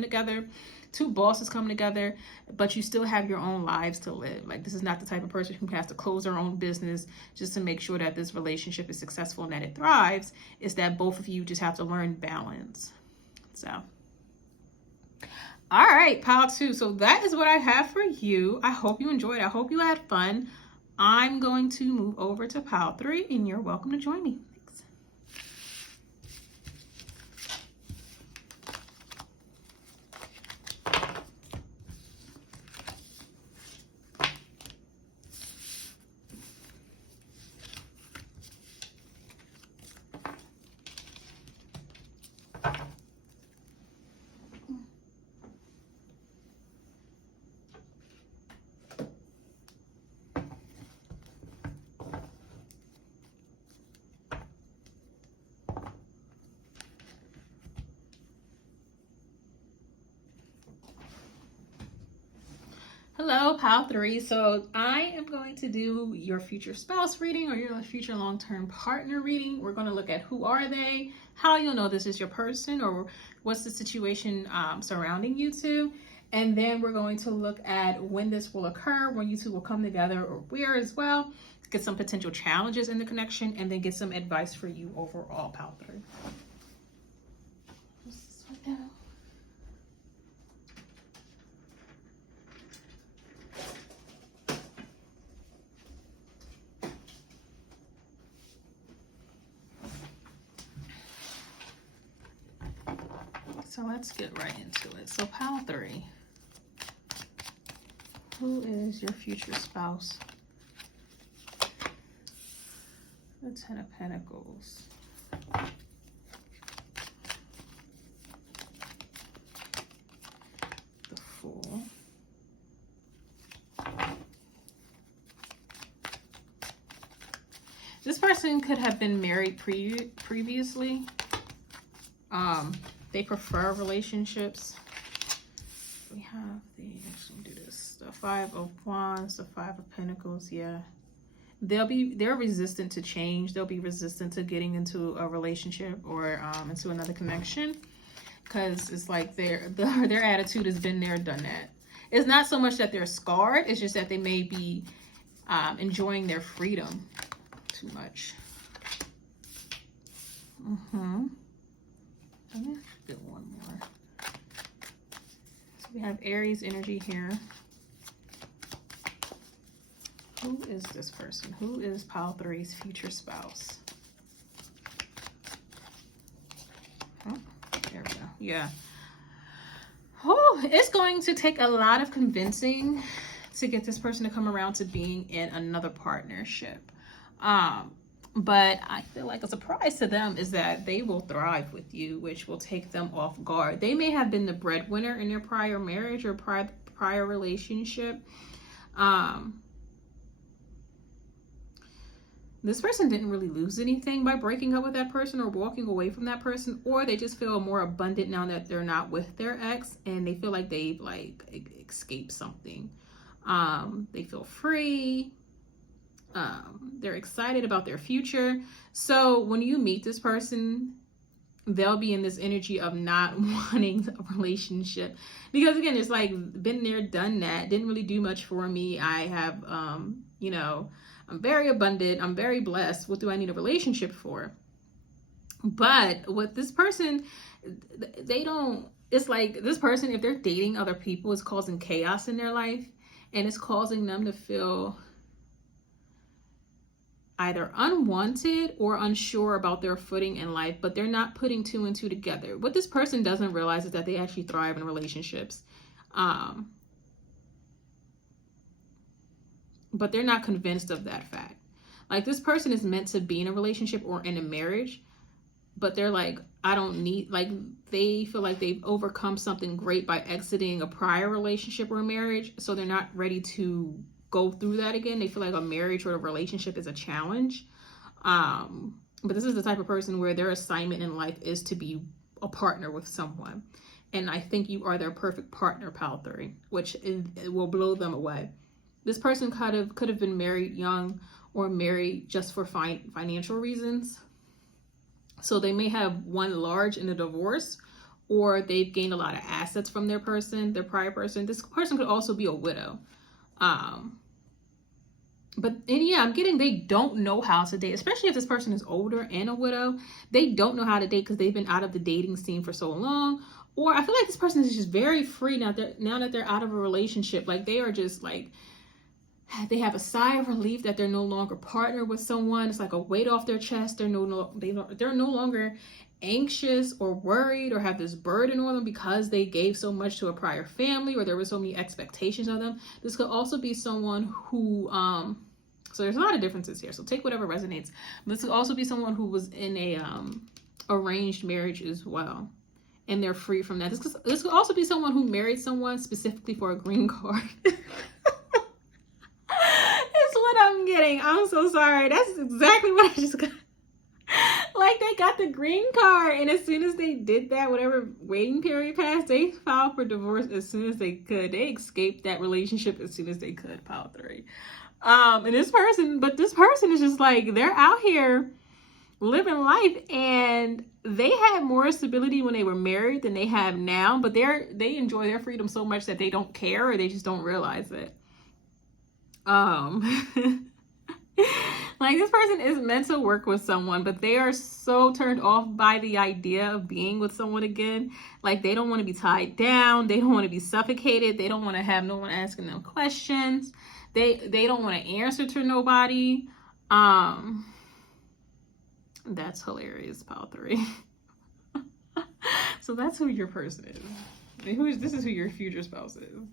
together, 2 bosses coming together, but you still have your own lives to live. Like this is not the type of person who has to close their own business just to make sure that this relationship is successful and that it thrives. It's that both of you just have to learn balance. So all right, Pile 2. So that is what I have for you. I hope you enjoyed. I hope you had fun. I'm going to move over to Pile 3, and you're welcome to join me. Thanks. Hello, pile 3. So I am going to do your future spouse reading or your future long-term partner reading. We're going to look at who are they, how you'll know this is your person, or what's the situation surrounding you two. And then we're going to look at when this will occur, when you two will come together, or where as well. Get some potential challenges in the connection, and then get some advice for you overall, pile 3. So let's get right into it. So pile 3. Who is your future spouse? The 10 of Pentacles. The Fool. This person could have been married previously. They prefer relationships. We have actually do this, the 5 of Wands, the 5 of Pentacles. Yeah, they're resistant to change. They'll be resistant to getting into a relationship or into another connection, because it's like their attitude has been there, done that. It's not so much that they're scarred, it's just that they may be enjoying their freedom too much. Let me get one more. So we have Aries energy here. Who is this person? Who is pile 3's future spouse? Oh, there we go. Yeah. Oh, it's going to take a lot of convincing to get this person to come around to being in another partnership. But I feel like a surprise to them is that they will thrive with you, which will take them off guard. They may have been the breadwinner in their prior marriage or prior relationship. This person didn't really lose anything by breaking up with that person or walking away from that person, or they just feel more abundant now that they're not with their ex, and they feel like they've escaped something. They feel free. They're excited about their future. So when you meet this person, they'll be in this energy of not wanting a relationship, because again, it's like, been there, done that, didn't really do much for me. I have I'm very abundant, I'm very blessed, what do I need a relationship for? But with this person, they don't, it's like this person, if they're dating other people, is causing chaos in their life, and it's causing them to feel either unwanted or unsure about their footing in life, but they're not putting 2 and 2 together. What this person doesn't realize is that they actually thrive in relationships. But they're not convinced of that fact. Like, this person is meant to be in a relationship or in a marriage, but they're like, I don't need, like, they feel like they've overcome something great by exiting a prior relationship or a marriage, so they're not ready to go through that again. They feel like a marriage or a relationship is a challenge. But this is the type of person where their assignment in life is to be a partner with someone. And I think you are their perfect partner, pile 3, which it will blow them away. This person could have been married young or married just for financial reasons. So they may have won large in a divorce, or they've gained a lot of assets from their prior person. This person could also be a widow. I'm getting they don't know how to date, especially if this person is older and a widow. They don't know how to date because they've been out of the dating scene for so long. Or I feel like this person is just very free now that they're out of a relationship. Like, they are just like, they have a sigh of relief that they're no longer partnered with someone. It's like a weight off their chest. They're no longer anxious or worried or have this burden on them because they gave so much to a prior family, or there were so many expectations of them. This could also be someone who so there's a lot of differences here, so take whatever resonates. But this could also be someone who was in a arranged marriage as well, and they're free from that. This could also be someone who married someone specifically for a green card. It's what I'm getting. I'm so sorry. That's exactly what I just got. Like they got the green card, and as soon as they did that, whatever waiting period passed, they filed for divorce as soon as they could. They escaped that relationship as soon as they could. Pile 3. And this person is just like, they're out here living life, and they had more stability when they were married than they have now, but they enjoy their freedom so much that they don't care, or they just don't realize it. Like this person is meant to work with someone, but they are so turned off by the idea of being with someone again. Like they don't want to be tied down, they don't want to be suffocated, they don't want to have no one asking them questions, they don't want to answer to nobody. That's hilarious, pile 3. So that's who your person is. This is who your future spouse is.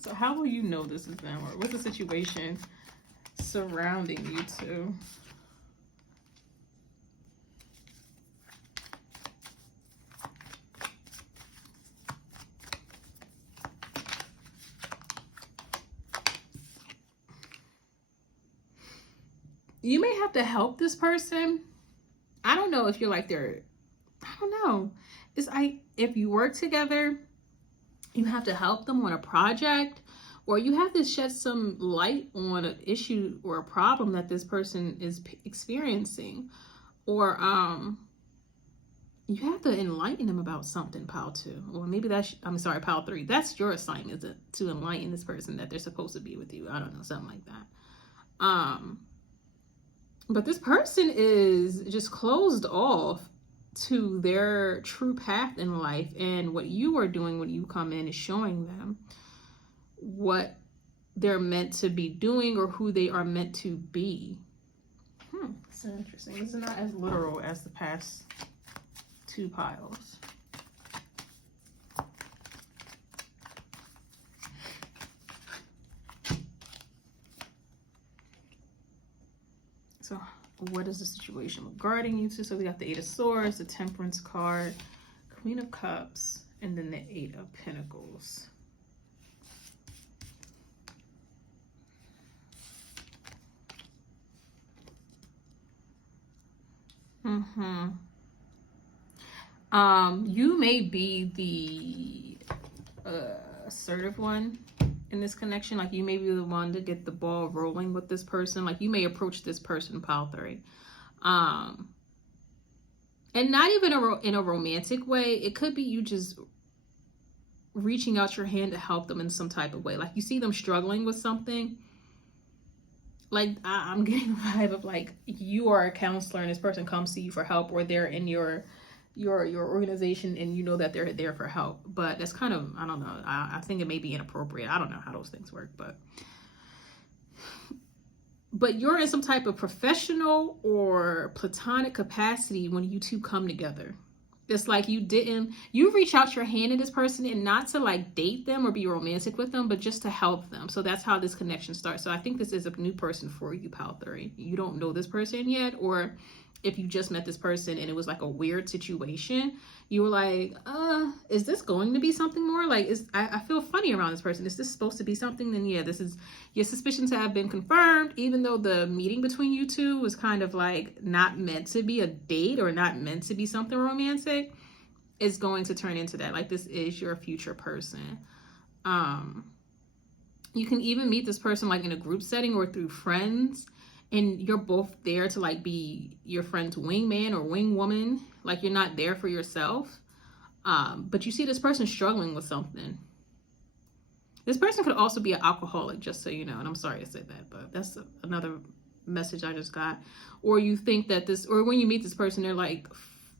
So how will you know this is them, or what's the situation surrounding you two? You may have to help this person. I don't know if you're like I don't know. If you work together, you have to help them on a project, or you have to shed some light on an issue or a problem that this person is experiencing, or you have to enlighten them about something, pile 2. Or maybe pile 3. That's your assignment, is to enlighten this person that they're supposed to be with you. I don't know, something like that. But this person is just closed off to their true path in life, and what you are doing when you come in is showing them what they're meant to be doing, or who they are meant to be. So interesting. This is not as literal as the past 2 piles. So what is the situation regarding you two? So we got the 8 of Swords, the Temperance card, Queen of Cups, and then the 8 of Pentacles. You may be the assertive one in this connection. Like you may be the one to get the ball rolling with this person. Like you may approach this person, pile 3. And not even in a romantic way. It could be you just reaching out your hand to help them in some type of way. Like you see them struggling with something. Like I'm getting the vibe of like you are a counselor and this person comes to you for help, or they're in your organization and you know that they're there for help. But that's kind of, I don't know, I think it may be inappropriate. I don't know how those things work, but you're in some type of professional or platonic capacity when you two come together. It's like you reach out your hand to this person, and not to like date them or be romantic with them, but just to help them. So that's how this connection starts. So I think this is a new person for you, pile 3. You don't know this person yet, or if you just met this person and it was like a weird situation, you were like, is this going to be something more? Like, I feel funny around this person. Is this supposed to be something? Then yeah, this is your suspicions have been confirmed, even though the meeting between you two was kind of like not meant to be a date or not meant to be something romantic. It's going to turn into that. Like this is your future person. You can even meet this person like in a group setting or through friends, and you're both there to like be your friend's wingman or wingwoman. Like you're not there for yourself. But you see this person struggling with something. This person could also be an alcoholic, just so you know. And I'm sorry I said that, but that's another message I just got. Or you think that or when you meet this person, they're like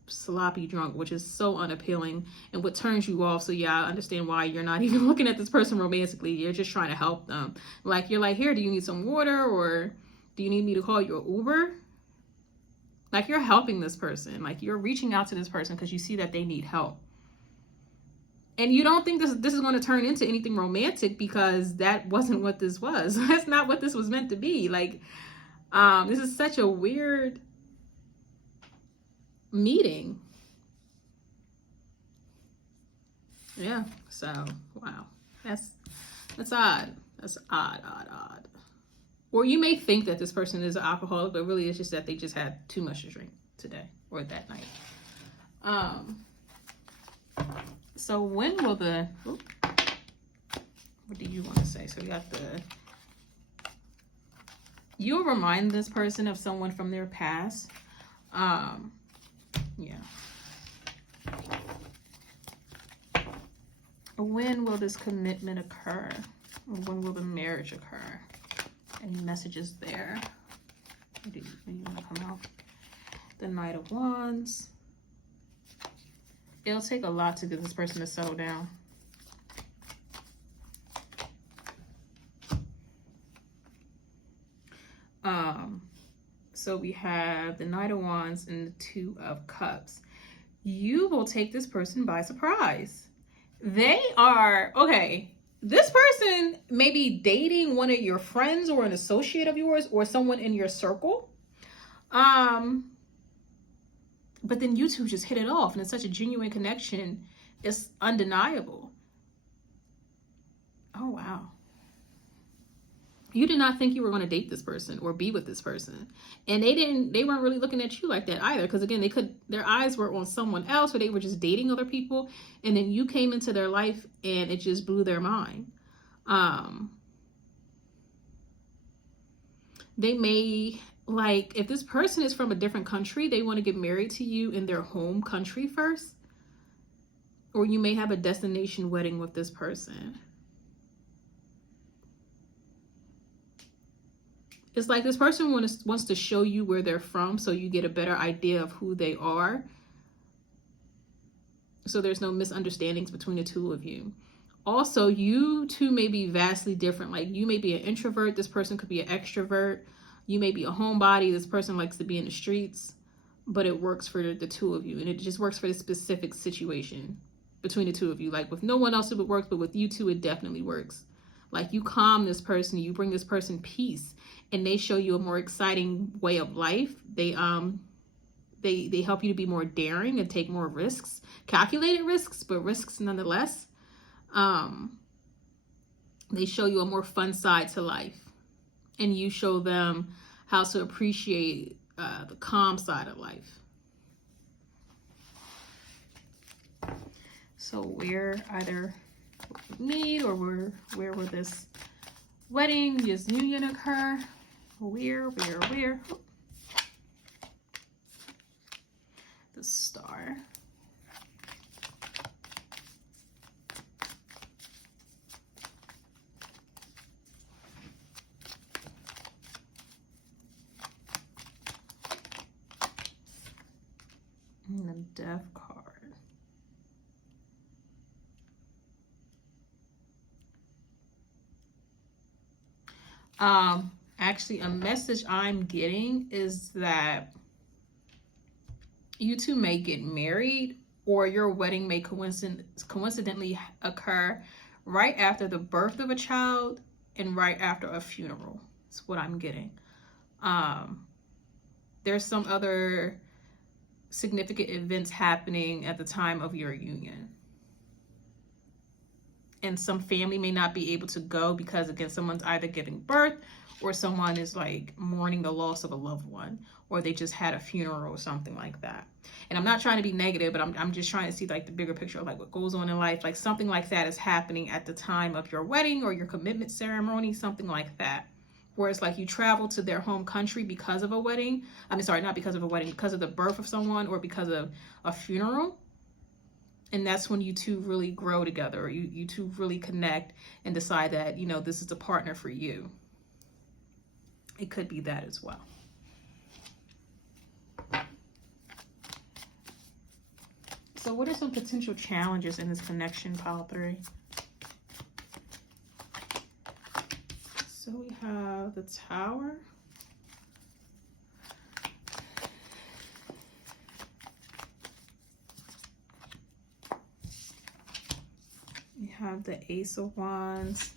sloppy drunk, which is so unappealing and what turns you off. So yeah, I understand why you're not even looking at this person romantically. You're just trying to help them. Like you're like, here, do you need some water, or do you need me to call you an Uber? Like you're helping this person. Like you're reaching out to this person because you see that they need help. And you don't think this is going to turn into anything romantic, because that wasn't what this was. That's not what this was meant to be. Like, this is such a weird meeting. Yeah. So, wow. That's odd. That's odd. Or you may think that this person is an alcoholic, but really it's just that they just had too much to drink today or that night. So when will the, what do you want to say? So we got you'll remind this person of someone from their past. Yeah. When will this commitment occur? When will the marriage occur? Any messages there? What do you want to come out? The Knight of Wands. It'll take a lot to get this person to settle down. So we have the Knight of Wands and the Two of Cups. You will take this person by surprise. They are, okay, this person may be dating one of your friends or an associate of yours or someone in your circle. But then you two just hit it off and it's such a genuine connection. It's undeniable. Oh, wow. You did not think you were going to date this person or be with this person. And they weren't really looking at you like that either. Because again, their eyes were on someone else or they were just dating other people. And then you came into their life and it just blew their mind. They may, like, if this person is from a different country, they want to get married to you in their home country first. Or you may have a destination wedding with this person. It's like this person wants to show you where they're from so you get a better idea of who they are. So there's no misunderstandings between the two of you. Also, you two may be vastly different. Like you may be an introvert. This person could be an extrovert. You may be a homebody. This person likes to be in the streets. But it works for the two of you. And it just works for the specific situation between the two of you. Like with no one else it would work, but with you two it definitely works. Like you calm this person. You bring this person peace. And they show you a more exciting way of life. They help you to be more daring and take more risks, calculated risks, but risks nonetheless. They show you a more fun side to life, and you show them how to appreciate the calm side of life. So where either need or where will this wedding, this union occur? Where? The Star. And the Death card. Actually, a message I'm getting is that you two may get married or your wedding may coincidentally occur right after the birth of a child and right after a funeral. That's what I'm getting. There's some other significant events happening at the time of your union. And some family may not be able to go because, again, someone's either giving birth or someone is like mourning the loss of a loved one, or they just had a funeral or something like that. And I'm not trying to be negative, but I'm just trying to see like the bigger picture of like what goes on in life. Like something like that is happening at the time of your wedding or your commitment ceremony, something like that. Where it's like you travel to their home country because of a wedding. I mean, sorry, not because of a wedding, because of the birth of someone or because of a funeral. And that's when you two really grow together, or you two really connect and decide that, you know, this is a partner for you. It could be that as well. So what are some potential challenges in this connection, pile 3? So we have the Tower. We have the Ace of Wands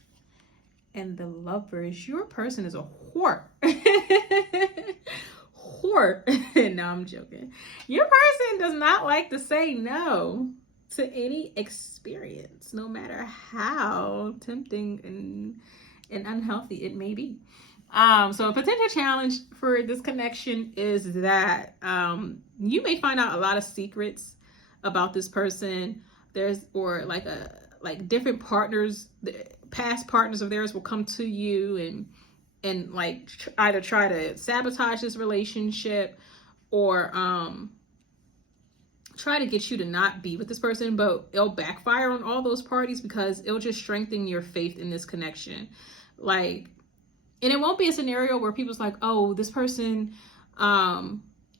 and the Lovers. Your person is a whore. Whore. No, I'm joking. Your person does not like to say no to any experience, no matter how tempting and unhealthy it may be. So a potential challenge for this connection is that you may find out a lot of secrets about this person. Like different partners, past partners of theirs will come to you and like either try to sabotage this relationship or try to get you to not be with this person, but it'll backfire on all those parties because it'll just strengthen your faith in this connection. Like, and it won't be a scenario where people's like, oh, this person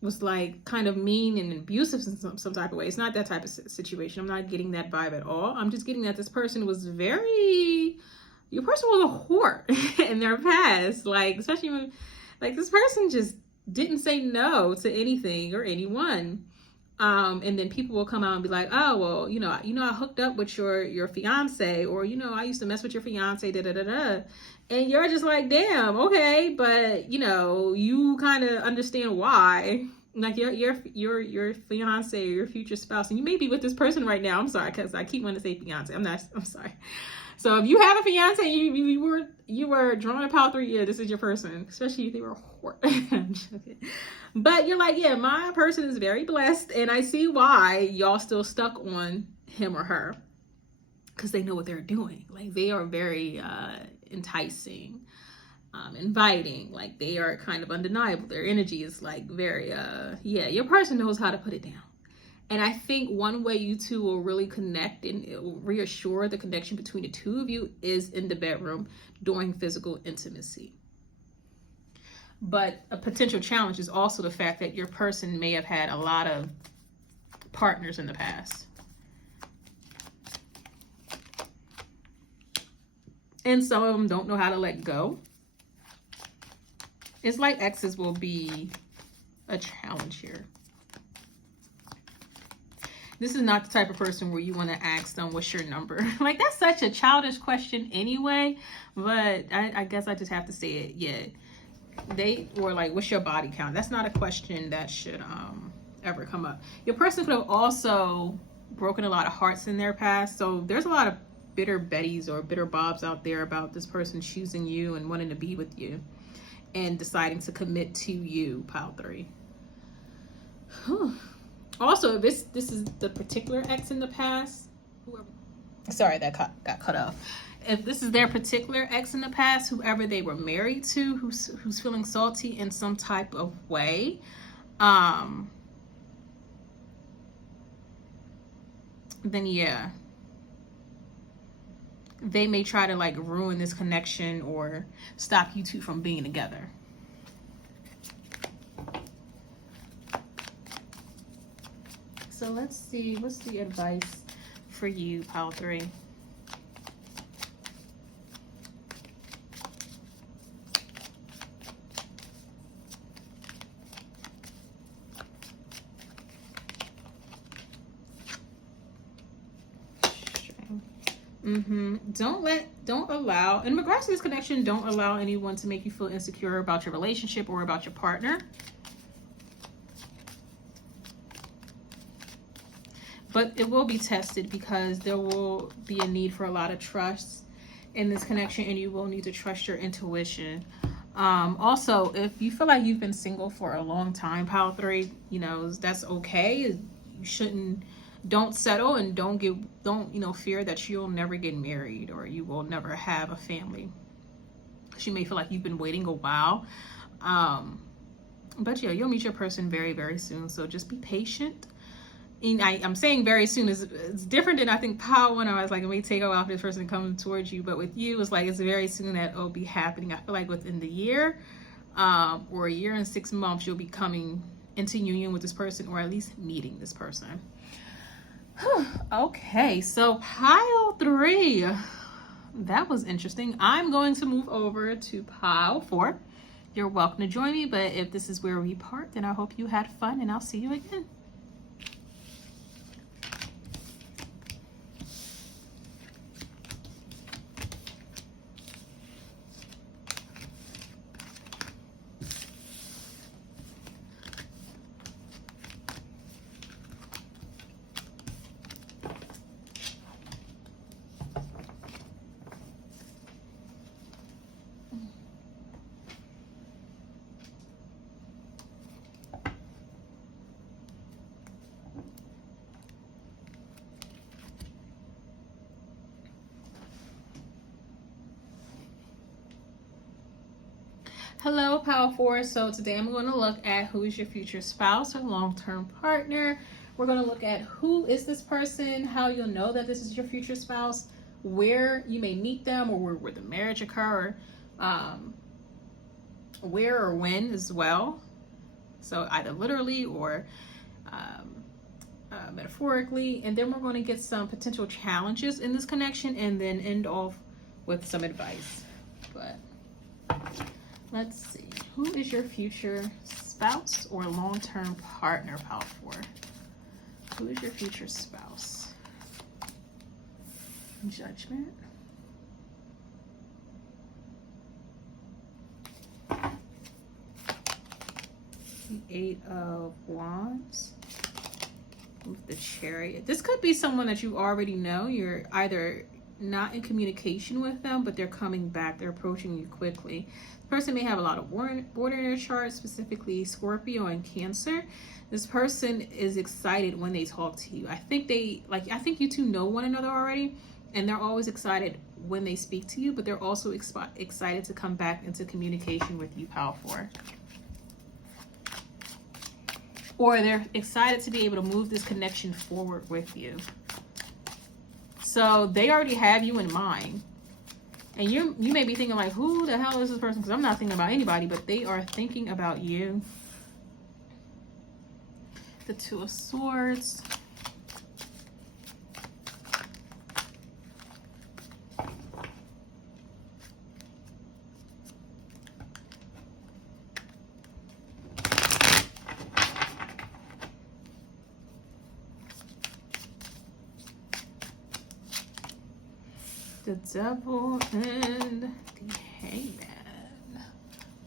was like kind of mean and abusive in some type of way. It's not that type of situation. I'm not getting that vibe at all. I'm just getting that this person was your person was a whore in their past. Like, especially when, like, this person just didn't say no to anything or anyone. And then people will come out and be like, oh, well, I hooked up with your fiance, or, I used to mess with your fiance, da da da da. And you're just like, damn, okay, but you kind of understand why. Like your fiance or your future spouse, and you may be with this person right now. I'm sorry, because I keep wanting to say fiance. I'm sorry. So if you have a fiance, you were drawing a pile 3, yeah, this is your person. Especially if they were a whore. I'm joking. But you're like, yeah, my person is very blessed, and I see why y'all still stuck on him or her, because they know what they're doing. Like, they are very enticing, inviting. Like, they are kind of undeniable. Their energy is like very your person knows how to put it down. And I think one way you two will really connect and it will reassure the connection between the two of you is in the bedroom during physical intimacy. But a potential challenge is also the fact that your person may have had a lot of partners in the past. And some of them don't know how to let go. It's like exes will be a challenge here. This is not the type of person where you want to ask them, what's your number? Like, that's such a childish question anyway, but I guess I just have to say it. Yeah. They were like, what's your body count? That's not a question that should ever come up. Your person could have also broken a lot of hearts in their past. So there's a lot of bitter Bettys or bitter Bobs out there about this person choosing you and wanting to be with you and deciding to commit to you, pile 3. Also, if this is the particular ex in the past, sorry, that got cut off. If this is their particular ex in the past, whoever they were married to, who's feeling salty in some type of way, then yeah, they may try to like ruin this connection or stop you two from being together. So let's see, what's the advice for you, pile 3? Don't allow, in regards to this connection, don't allow anyone to make you feel insecure about your relationship or about your partner. But it will be tested because there will be a need for a lot of trust in this connection, and you will need to trust your intuition. Also, if you feel like you've been single for a long time, pile 3, that's okay. You don't settle, and don't fear that you'll never get married or you will never have a family. You may feel like you've been waiting a while. But yeah, you'll meet your person very, very soon. So just be patient. And I'm saying very soon is different than I think pile 1. I was like, it may take a while for this person to come towards you, but with you, it's like it's very soon that it'll be happening. I feel like within the year, or a year and 6 months, you'll be coming into union with this person, or at least meeting this person. Okay, so pile 3, that was interesting. I'm going to move over to pile 4. You're welcome to join me, but if this is where we part, then I hope you had fun, and I'll see you again. Hello, Power Force. So today I'm going to look at who is your future spouse or long-term partner. We're going to look at who is this person, how you'll know that this is your future spouse, where you may meet them, or where the marriage occur, where or when as well. So either literally or metaphorically. And then we're going to get some potential challenges in this connection and then end off with some advice. But let's see. Who is your future spouse or long-term partner, Power 4? Who is your future spouse? Judgment. The 8 of Wands. With the Chariot. This could be someone that you already know. You're either not in communication with them, but they're coming back. They're approaching you quickly. The person may have a lot of water in their chart, specifically Scorpio and Cancer. This person is excited when they talk to you. I think you two know one another already, and they're always excited when they speak to you, but they're also excited to come back into communication with you, Power 4. Or they're excited to be able to move this connection forward with you. So they already have you in mind. And you may be thinking like, who the hell is this person? Because I'm not thinking about anybody, but they are thinking about you. The 2 of Swords. The Devil and the Hangman.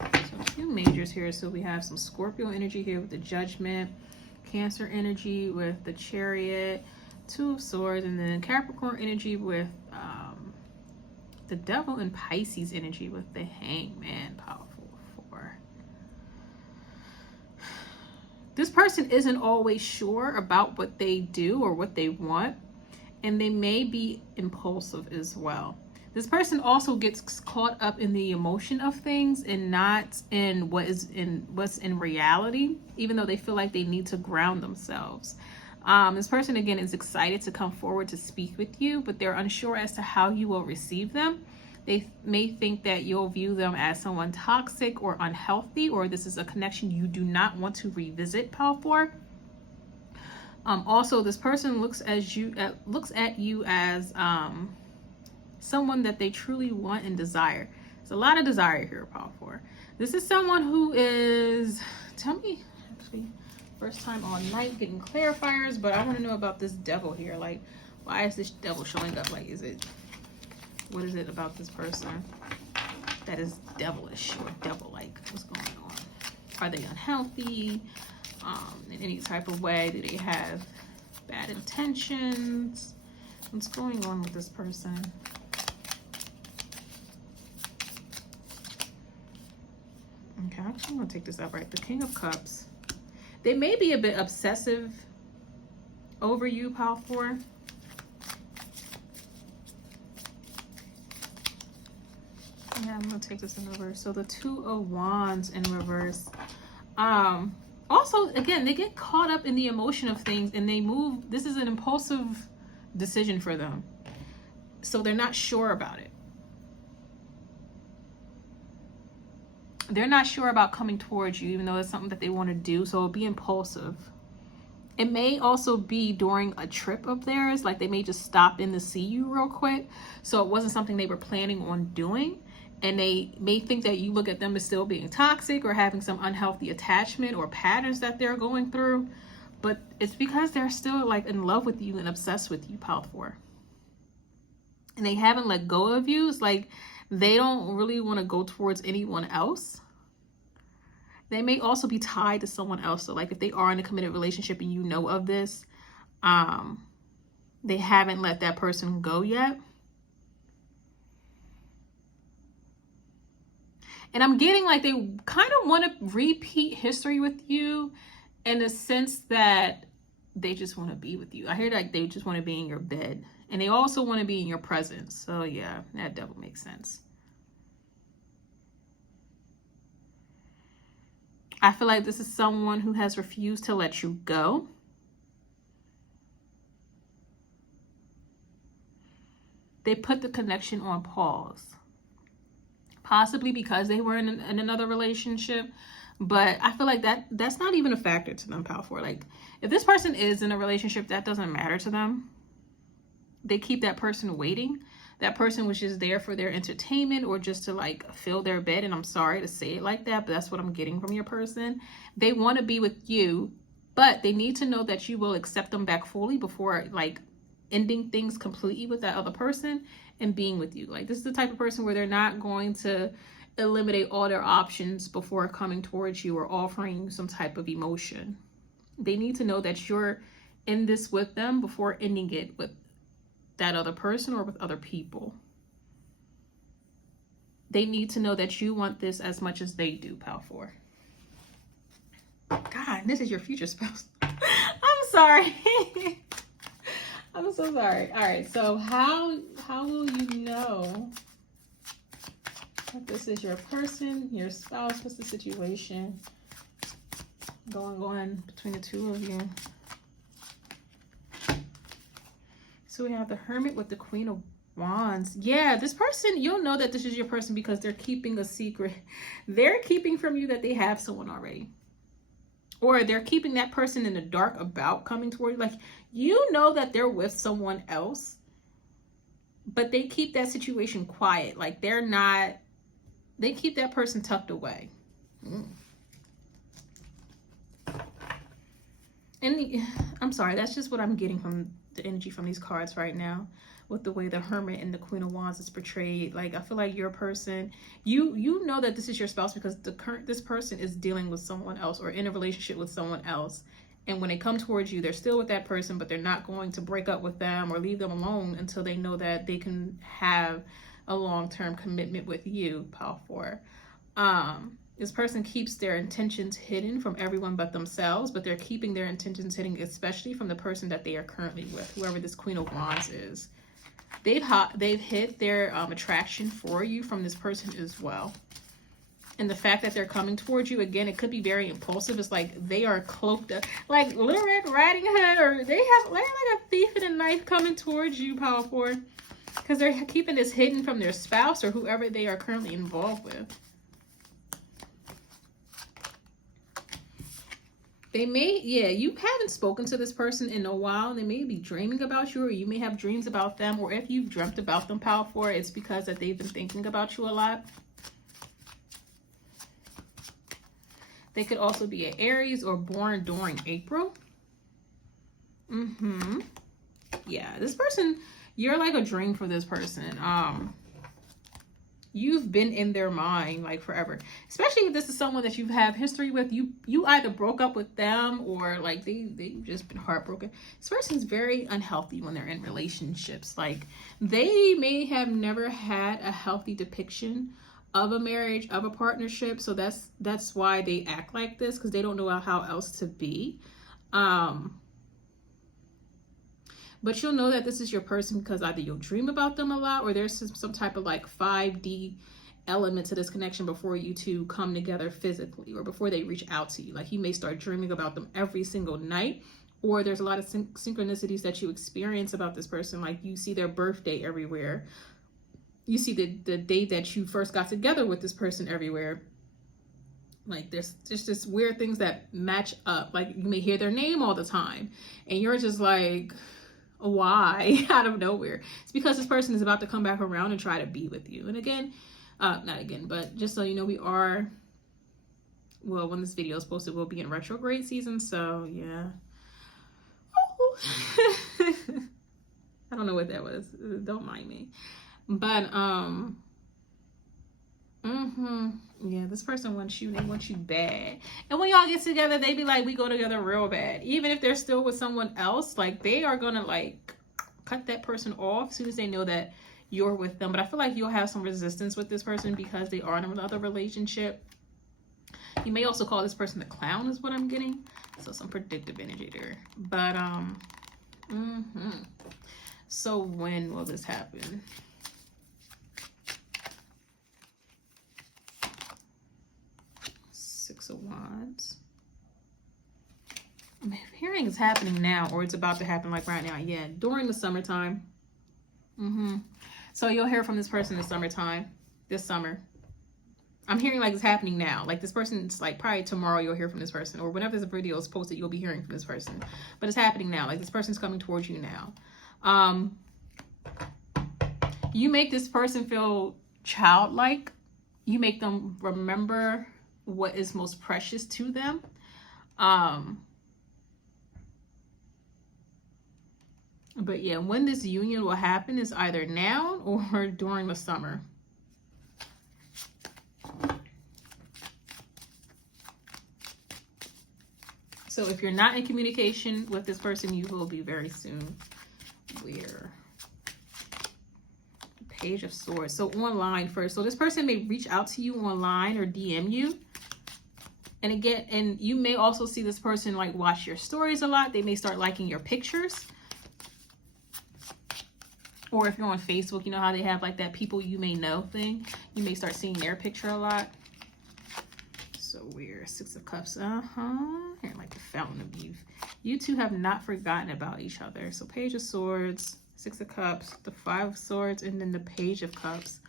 So a few majors here. So we have some Scorpio energy here with the Judgment, Cancer energy with the Chariot, 2 of Swords, and then Capricorn energy with the Devil, and Pisces energy with the Hangman. Powerful 4. This person isn't always sure about what they do or what they want. And they may be impulsive as well. This person also gets caught up in the emotion of things and not in what's in reality, even though they feel like they need to ground themselves. This person, again, is excited to come forward to speak with you, but they're unsure as to how you will receive them. They may think that you'll view them as someone toxic or unhealthy, or this is a connection you do not want to revisit, Power 4. Also, this person looks at you as someone that they truly want and desire. There's a lot of desire here, Power 4. This is someone who is, tell me, actually, first time all night getting clarifiers, but I want to know about this devil here. Like, why is this devil showing up? Like, what is it about this person that is devilish or devil-like? What's going on? Are they unhealthy? In any type of way? Do they have bad intentions? What's going on with this person? Okay, I'm gonna take this out right. The King of Cups. They may be a bit obsessive over you, Power 4. Yeah, I'm gonna take this in reverse. So the 2 of Wands in reverse. Also, again, they get caught up in the emotion of things and they move. This is an impulsive decision for them. So they're not sure about it. They're not sure about coming towards you, even though it's something that they want to do. So it'll be impulsive. It may also be during a trip of theirs. Like they may just stop in to see you real quick. So it wasn't something they were planning on doing. And they may think that you look at them as still being toxic or having some unhealthy attachment or patterns that they're going through. But it's because they're still like in love with you and obsessed with you, Power 4. And they haven't let go of you. It's like they don't really want to go towards anyone else. They may also be tied to someone else. So like if they are in a committed relationship and you know of this, they haven't let that person go yet. And I'm getting like they kind of want to repeat history with you in the sense that they just want to be with you. I hear like they just want to be in your bed. And they also want to be in your presence. So yeah, that devil makes sense. I feel like this is someone who has refused to let you go. They put the connection on pause. Possibly because they were in another relationship. But I feel like that's not even a factor to them, Power 4. Like, if this person is in a relationship, that doesn't matter to them. They keep that person waiting. That person was just there for their entertainment or just to like fill their bed. And I'm sorry to say it like that, but that's what I'm getting from your person. They want to be with you, but they need to know that you will accept them back fully before like ending things completely with that other person and being with you. Like, this is the type of person where they're not going to eliminate all their options before coming towards you or offering you some type of emotion. They need to know that you're in this with them before ending it with that other person or with other people. They need to know that you want this as much as they do, Power 4. God, this is your future spouse. I'm sorry. I'm so sorry. All right, so how will you know that this is your person, your spouse? What's the situation going on between the two of you? So we have the Hermit with the Queen of Wands. Yeah, this person, you'll know that this is your person because they're keeping a secret. They're keeping from you that they have someone already. Or they're keeping that person in the dark about coming toward you. Like, you know that they're with someone else, but they keep that situation quiet. Like, they keep that person tucked away. And I'm sorry, that's just what I'm getting from the energy from these cards right now, with the way the Hermit and the Queen of Wands is portrayed. Like, I feel like your person, you know that this is your spouse because this person is dealing with someone else or in a relationship with someone else. And when they come towards you, they're still with that person, but they're not going to break up with them or leave them alone until they know that they can have a long-term commitment with you, Power 4. This person keeps their intentions hidden from everyone but themselves, but they're keeping their intentions hidden, especially from the person that they are currently with, whoever this Queen of Wands is. They've hid their attraction for you from this person as well. And the fact that they're coming towards you, again, it could be very impulsive. It's like they are cloaked up, like Little Red Riding Hood, or they're like a thief in a knife coming towards you, Power 4. Because they're keeping this hidden from their spouse or whoever they are currently involved with. They may, you haven't spoken to this person in a while. They may be dreaming about you, or you may have dreams about them. Or if you've dreamt about them, Power 4, it's because that they've been thinking about you a lot. They could also be an Aries or born during April. Yeah, this person, you're like a dream for this person. You've been in their mind like forever, especially if this is someone that you have history with. You either broke up with them or like they've just been heartbroken. This person's very unhealthy when they're in relationships. Like, they may have never had a healthy depiction of a marriage, of a partnership. So that's why they act like this, because they don't know how else to be. But you'll know that this is your person because either you'll dream about them a lot, or there's some type of like 5D element to this connection before you two come together physically, or before they reach out to you. Like, you may start dreaming about them every single night, or there's a lot of synchronicities that you experience about this person. Like, you see their birthday everywhere. You see the day that you first got together with this person everywhere. Like, there's just this weird things that match up. Like, you may hear their name all the time, and you're just like, why? Out of nowhere. It's because this person is about to come back around and try to be with you. And again, not again, but just so you know, we are, well, when this video is posted, we'll be in retrograde season. So yeah. Oh. I don't know what that was. Don't mind me. But yeah, this person wants you. They want you bad. And when y'all get together, they be like, we go together real bad. Even if they're still with someone else, like, they are gonna like cut that person off as soon as they know that you're with them. But I feel like you'll have some resistance with this person because they are in another relationship. You may also call this person the clown, is what I'm getting. So some predictive energy there. But so when will this happen? Six of Wands. I'm hearing it's happening now, or it's about to happen like right now. Yeah, during the summertime. So you'll hear from this person in the summertime, this summer. I'm hearing like it's happening now. Like this person's like probably tomorrow you'll hear from this person, or whenever this video is posted, you'll be hearing from this person. But it's happening now. Like this person's coming towards you now. You make this person feel childlike. You make them remember what is most precious to them. But yeah, when this union will happen is either now or during the summer. So if you're not in communication with this person, you will be very soon. Where? Page of Swords. So online first. So this person may reach out to you online or DM you. And again, and you may also see this person like watch your stories a lot. They may start liking your pictures. Or if you're on Facebook, you know how they have like that people you may know thing. You may start seeing their picture a lot. So weird. Six of Cups. Here, like the Fountain of Youth. You two have not forgotten about each other. So Page of Swords, Six of Cups, the Five of Swords, and then the Page of Cups.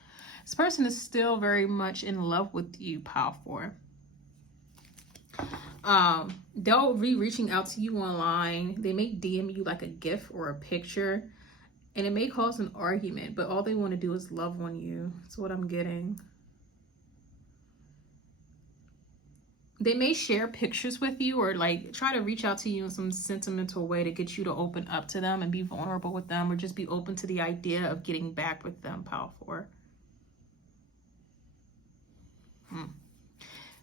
This person is still very much in love with you, Pile 4. They'll be reaching out to you online. They may DM you like a gift or a picture. And it may cause an argument, but all they want to do is love on you. That's what I'm getting. They may share pictures with you or like try to reach out to you in some sentimental way to get you to open up to them and be vulnerable with them, or just be open to the idea of getting back with them, Pile 4.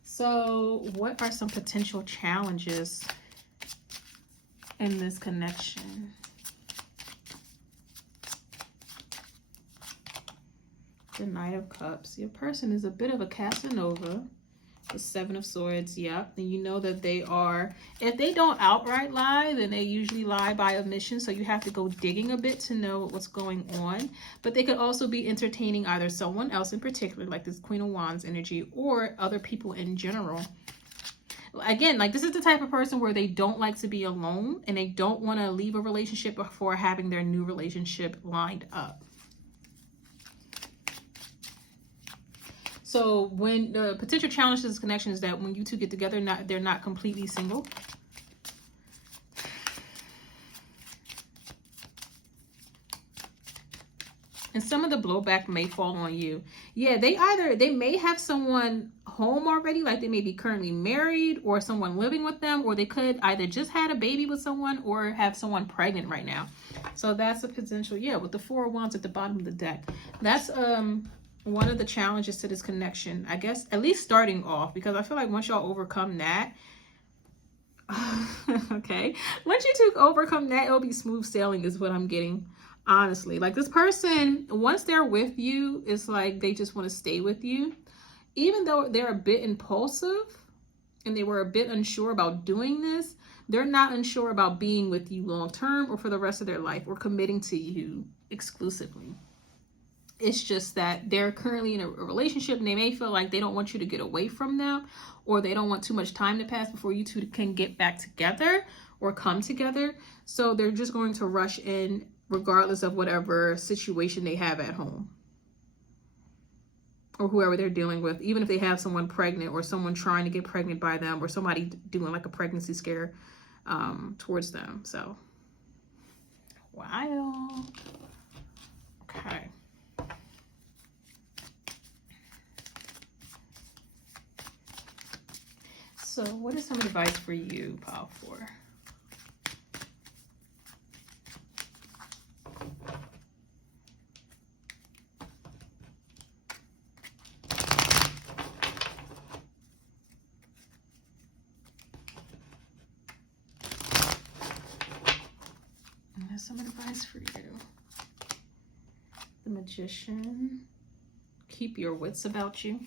So what are some potential challenges in this connection? The Knight of Cups. Your person is a bit of a Casanova. The Seven of Swords. Yep. And you know that they are, if they don't outright lie, then they usually lie by omission. So you have to go digging a bit to know what's going on. But they could also be entertaining either someone else in particular, like this Queen of Wands energy, or other people in general. Again, like this is the type of person where they don't like to be alone and they don't want to leave a relationship before having their new relationship lined up. So when the potential challenge to this connection is that when you two get together, they're not completely single. And some of the blowback may fall on you. Yeah, they may have someone home already, like they may be currently married or someone living with them, or they could either just had a baby with someone or have someone pregnant right now. So that's a potential, yeah, with the Four of Wands at the bottom of the deck. That's one of the challenges to this connection, I guess, at least starting off, because I feel like once y'all overcome that, okay, once you two overcome that, it'll be smooth sailing is what I'm getting, honestly. Like this person, once they're with you, it's like they just want to stay with you. Even though they're a bit impulsive and they were a bit unsure about doing this, they're not unsure about being with you long term or for the rest of their life or committing to you exclusively. It's just that they're currently in a relationship and they may feel like they don't want you to get away from them, or they don't want too much time to pass before you two can get back together or come together. So they're just going to rush in regardless of whatever situation they have at home or whoever they're dealing with, even if they have someone pregnant or someone trying to get pregnant by them or somebody doing like a pregnancy scare towards them. So, wild. Okay. So what is some advice for you, Pile 4? And there's some advice for you. The Magician. Keep your wits about you.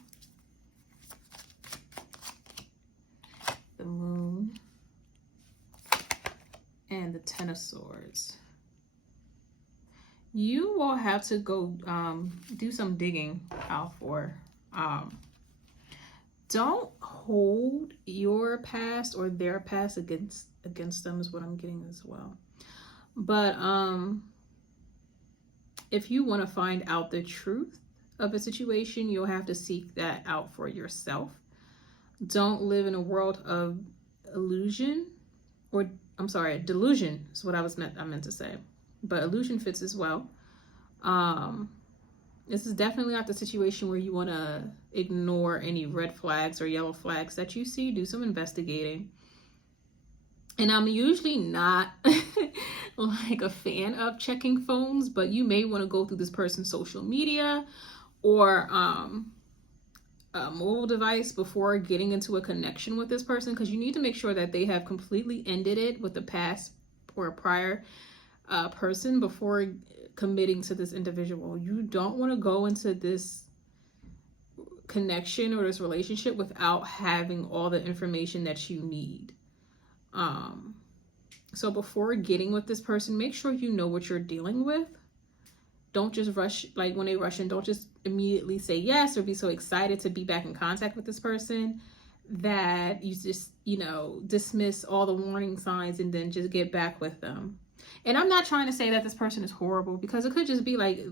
The Moon, and the Ten of Swords. You will have to go do some digging out for. Don't hold your past or their past against them is what I'm getting as well. But if you want to find out the truth of a situation, you'll have to seek that out for yourself. Don't live in a world of illusion, or delusion is what I meant to say. But illusion fits as well. This is definitely not the situation where you want to ignore any red flags or yellow flags that you see. Do some investigating. And I'm usually not like a fan of checking phones, but you may want to go through this person's social media or a mobile device before getting into a connection with this person, because you need to make sure that they have completely ended it with the past or a prior person before committing to this individual. You don't want to go into this connection or this relationship without having all the information that you need. So before getting with this person, make sure you know what you're dealing with. Don't just rush, like when they rush in, don't just immediately say yes or be so excited to be back in contact with this person that you just, dismiss all the warning signs and then just get back with them. And I'm not trying to say that this person is horrible, because it could just be like,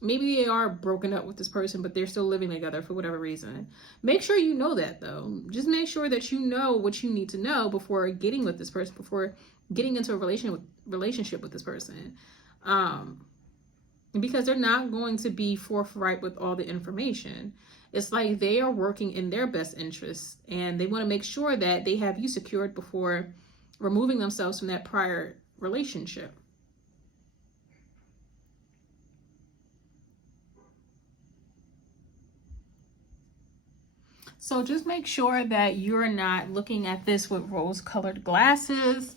maybe they are broken up with this person, but they're still living together for whatever reason. Make sure you know that, though. Just make sure that you know what you need to know before getting with this person, before getting into a relationship with this person. Because they're not going to be forthright with all the information. It's like they are working in their best interests, and they want to make sure that they have you secured before removing themselves from that prior relationship. So just make sure that you're not looking at this with rose-colored glasses.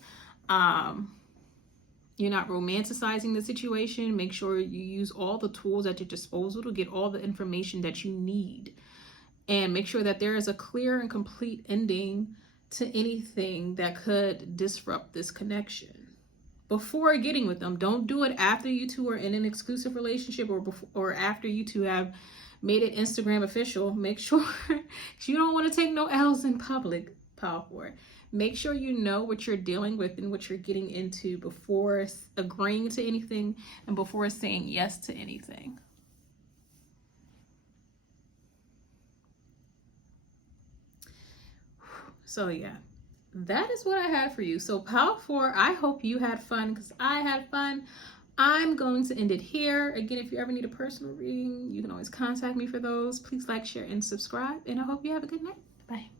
You're not romanticizing the situation. Make sure you use all the tools at your disposal to get all the information that you need. And make sure that there is a clear and complete ending to anything that could disrupt this connection before getting with them. Don't do it after you two are in an exclusive relationship or after you two have made it Instagram official. Make sure you don't want to take no L's in public, Power 4. Make sure you know what you're dealing with and what you're getting into before agreeing to anything and before saying yes to anything. So yeah, that is what I had for you. So Power 4, I hope you had fun, because I had fun. I'm going to end it here. Again, if you ever need a personal reading, you can always contact me for those. Please like, share, and subscribe. And I hope you have a good night. Bye.